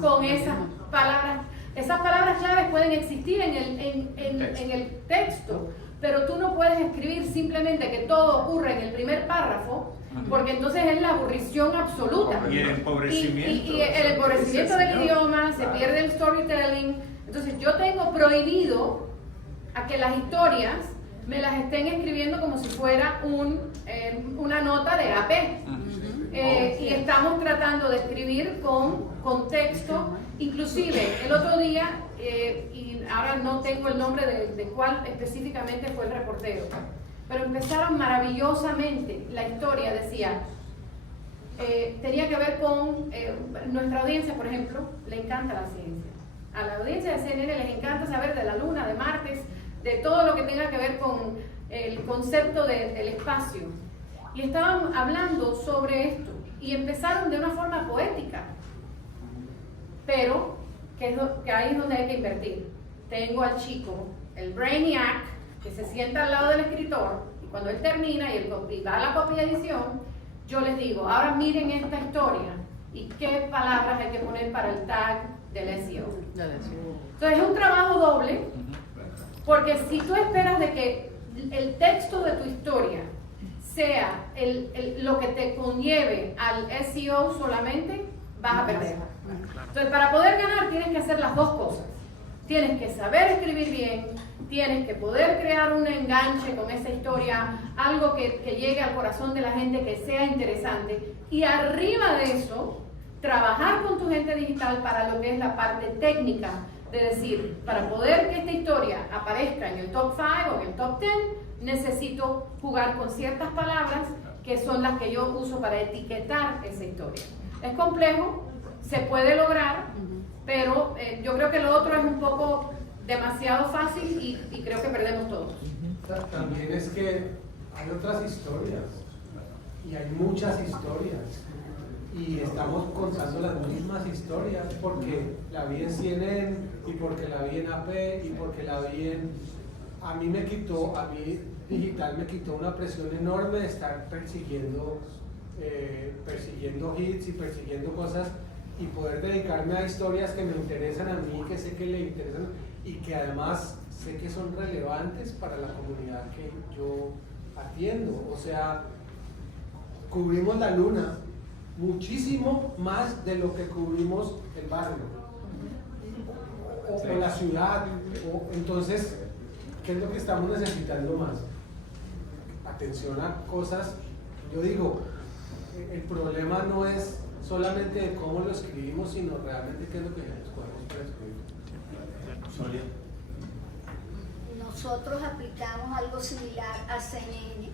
con esas palabras. Esas palabras claves pueden existir en el texto, pero tú no puedes escribir simplemente que todo ocurre en el primer párrafo, porque entonces es la aburrición absoluta. Y el empobrecimiento. Y el empobrecimiento del idioma, se pierde el storytelling. Entonces yo tengo prohibido a que las historias me las estén escribiendo como si fuera una nota de AP. Y estamos tratando de escribir con contexto. Inclusive el otro día, y ahora no tengo el nombre de cuál específicamente fue el reportero, pero empezaron maravillosamente. La historia decía, tenía que ver con nuestra audiencia, por ejemplo, le encanta la ciencia. A la audiencia de CNN les encanta saber de la Luna, de Marte, de todo lo que tenga que ver con el concepto del espacio. Y estaban hablando sobre esto y empezaron de una forma poética, pero que ahí es donde hay que invertir. Tengo al chico, el brainiac, que se sienta al lado del escritor, y cuando él termina y va a la copia de edición, yo les digo, ahora miren esta historia y qué palabras hay que poner para el tag del SEO. Entonces es un trabajo doble, porque si tú esperas de que el texto de tu historia sea lo que te conlleve al SEO solamente, vas a perder. Entonces, para poder ganar tienes que hacer las dos cosas. Tienes que saber escribir bien, tienes que poder crear un enganche con esa historia, algo que llegue al corazón de la gente, que sea interesante, y arriba de eso, trabajar con tu gente digital para lo que es la parte técnica, de decir, para poder que esta historia aparezca en el top 5 o en el top 10, necesito jugar con ciertas palabras que son las que yo uso para etiquetar esa historia. Es complejo, se puede lograr, pero yo creo que lo otro es un poco demasiado fácil y creo que perdemos todos. También es que hay otras historias, y hay muchas historias, y estamos contando las mismas historias, porque la vi en CNN, y porque la vi en AP, y porque la vi en... A mí digital me quitó una presión enorme de estar persiguiendo hits y persiguiendo cosas, y poder dedicarme a historias que me interesan a mí, que sé que le interesan, y que además sé que son relevantes para la comunidad que yo atiendo. O sea, cubrimos la Luna muchísimo más de lo que cubrimos el barrio o la ciudad. Entonces, ¿qué es lo que estamos necesitando más? Atención a cosas. Yo digo, el problema no es solamente de cómo lo escribimos, sino realmente qué es lo que podemos prescribir. Sonia. Nosotros aplicamos algo similar a CNN,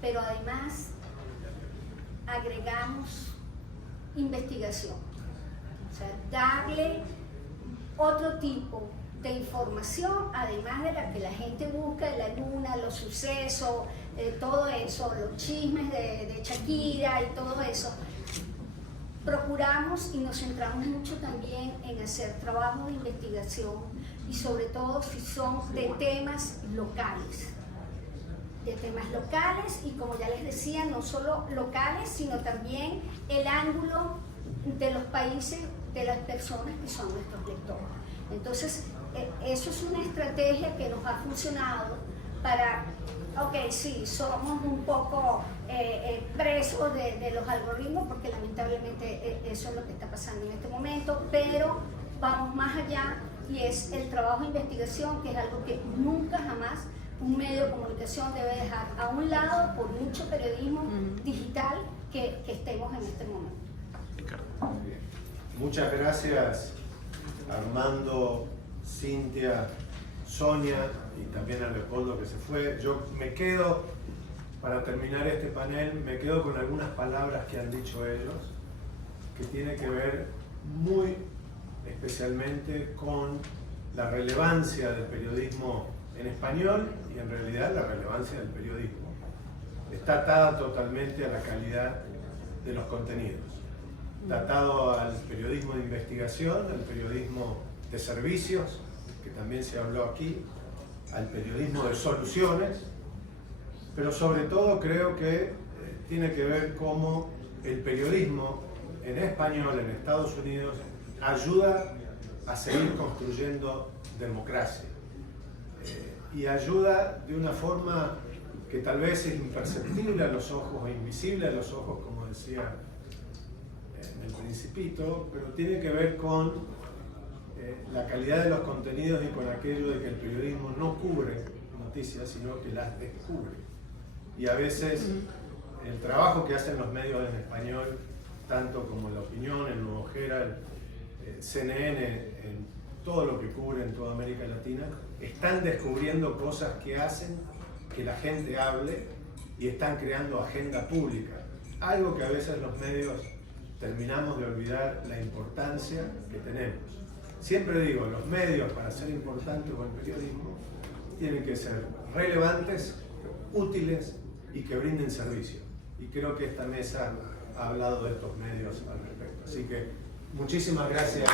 pero además agregamos investigación, o sea, darle otro tipo de información, además de la que la gente busca, de la Luna, los sucesos, todo eso, los chismes de Shakira y todo eso. Procuramos y nos centramos mucho también en hacer trabajo de investigación, y sobre todo si son de temas locales. Y como ya les decía, no solo locales, sino también el ángulo de los países, de las personas que son nuestros lectores. Entonces, eso es una estrategia que nos ha funcionado para, ok, sí, somos un poco presos de los algoritmos, porque lamentablemente eso es lo que está pasando en este momento, pero vamos más allá, y es el trabajo de investigación, que es algo que nunca jamás un medio de comunicación debe dejar a un lado, por mucho periodismo digital que estemos en este momento. Muchas gracias, Armando, Cintia, Sonia y también a Leopoldo, que se fue. Yo me quedo, para terminar este panel, me quedo con algunas palabras que han dicho ellos, que tiene que ver muy especialmente con la relevancia del periodismo en español, y en realidad la relevancia del periodismo está atada totalmente a la calidad de los contenidos, está atado al periodismo de investigación, al periodismo de servicios, que también se habló aquí, al periodismo de soluciones, pero sobre todo creo que tiene que ver cómo el periodismo en español en Estados Unidos ayuda a seguir construyendo democracia, y ayuda de una forma que tal vez es imperceptible a los ojos o invisible a los ojos, como decía en el Principito, pero tiene que ver con la calidad de los contenidos y con aquello de que el periodismo no cubre noticias, sino que las descubre. Y a veces el trabajo que hacen los medios en español, tanto como La Opinión, el Nuevo Herald, CNN, en todo lo que cubre en toda América Latina, están descubriendo cosas que hacen que la gente hable y están creando agenda pública. Algo que a veces los medios terminamos de olvidar la importancia que tenemos. Siempre digo, los medios para ser importantes o el periodismo tienen que ser relevantes, útiles y que brinden servicio. Y creo que esta mesa ha hablado de estos medios al respecto. Así que muchísimas gracias.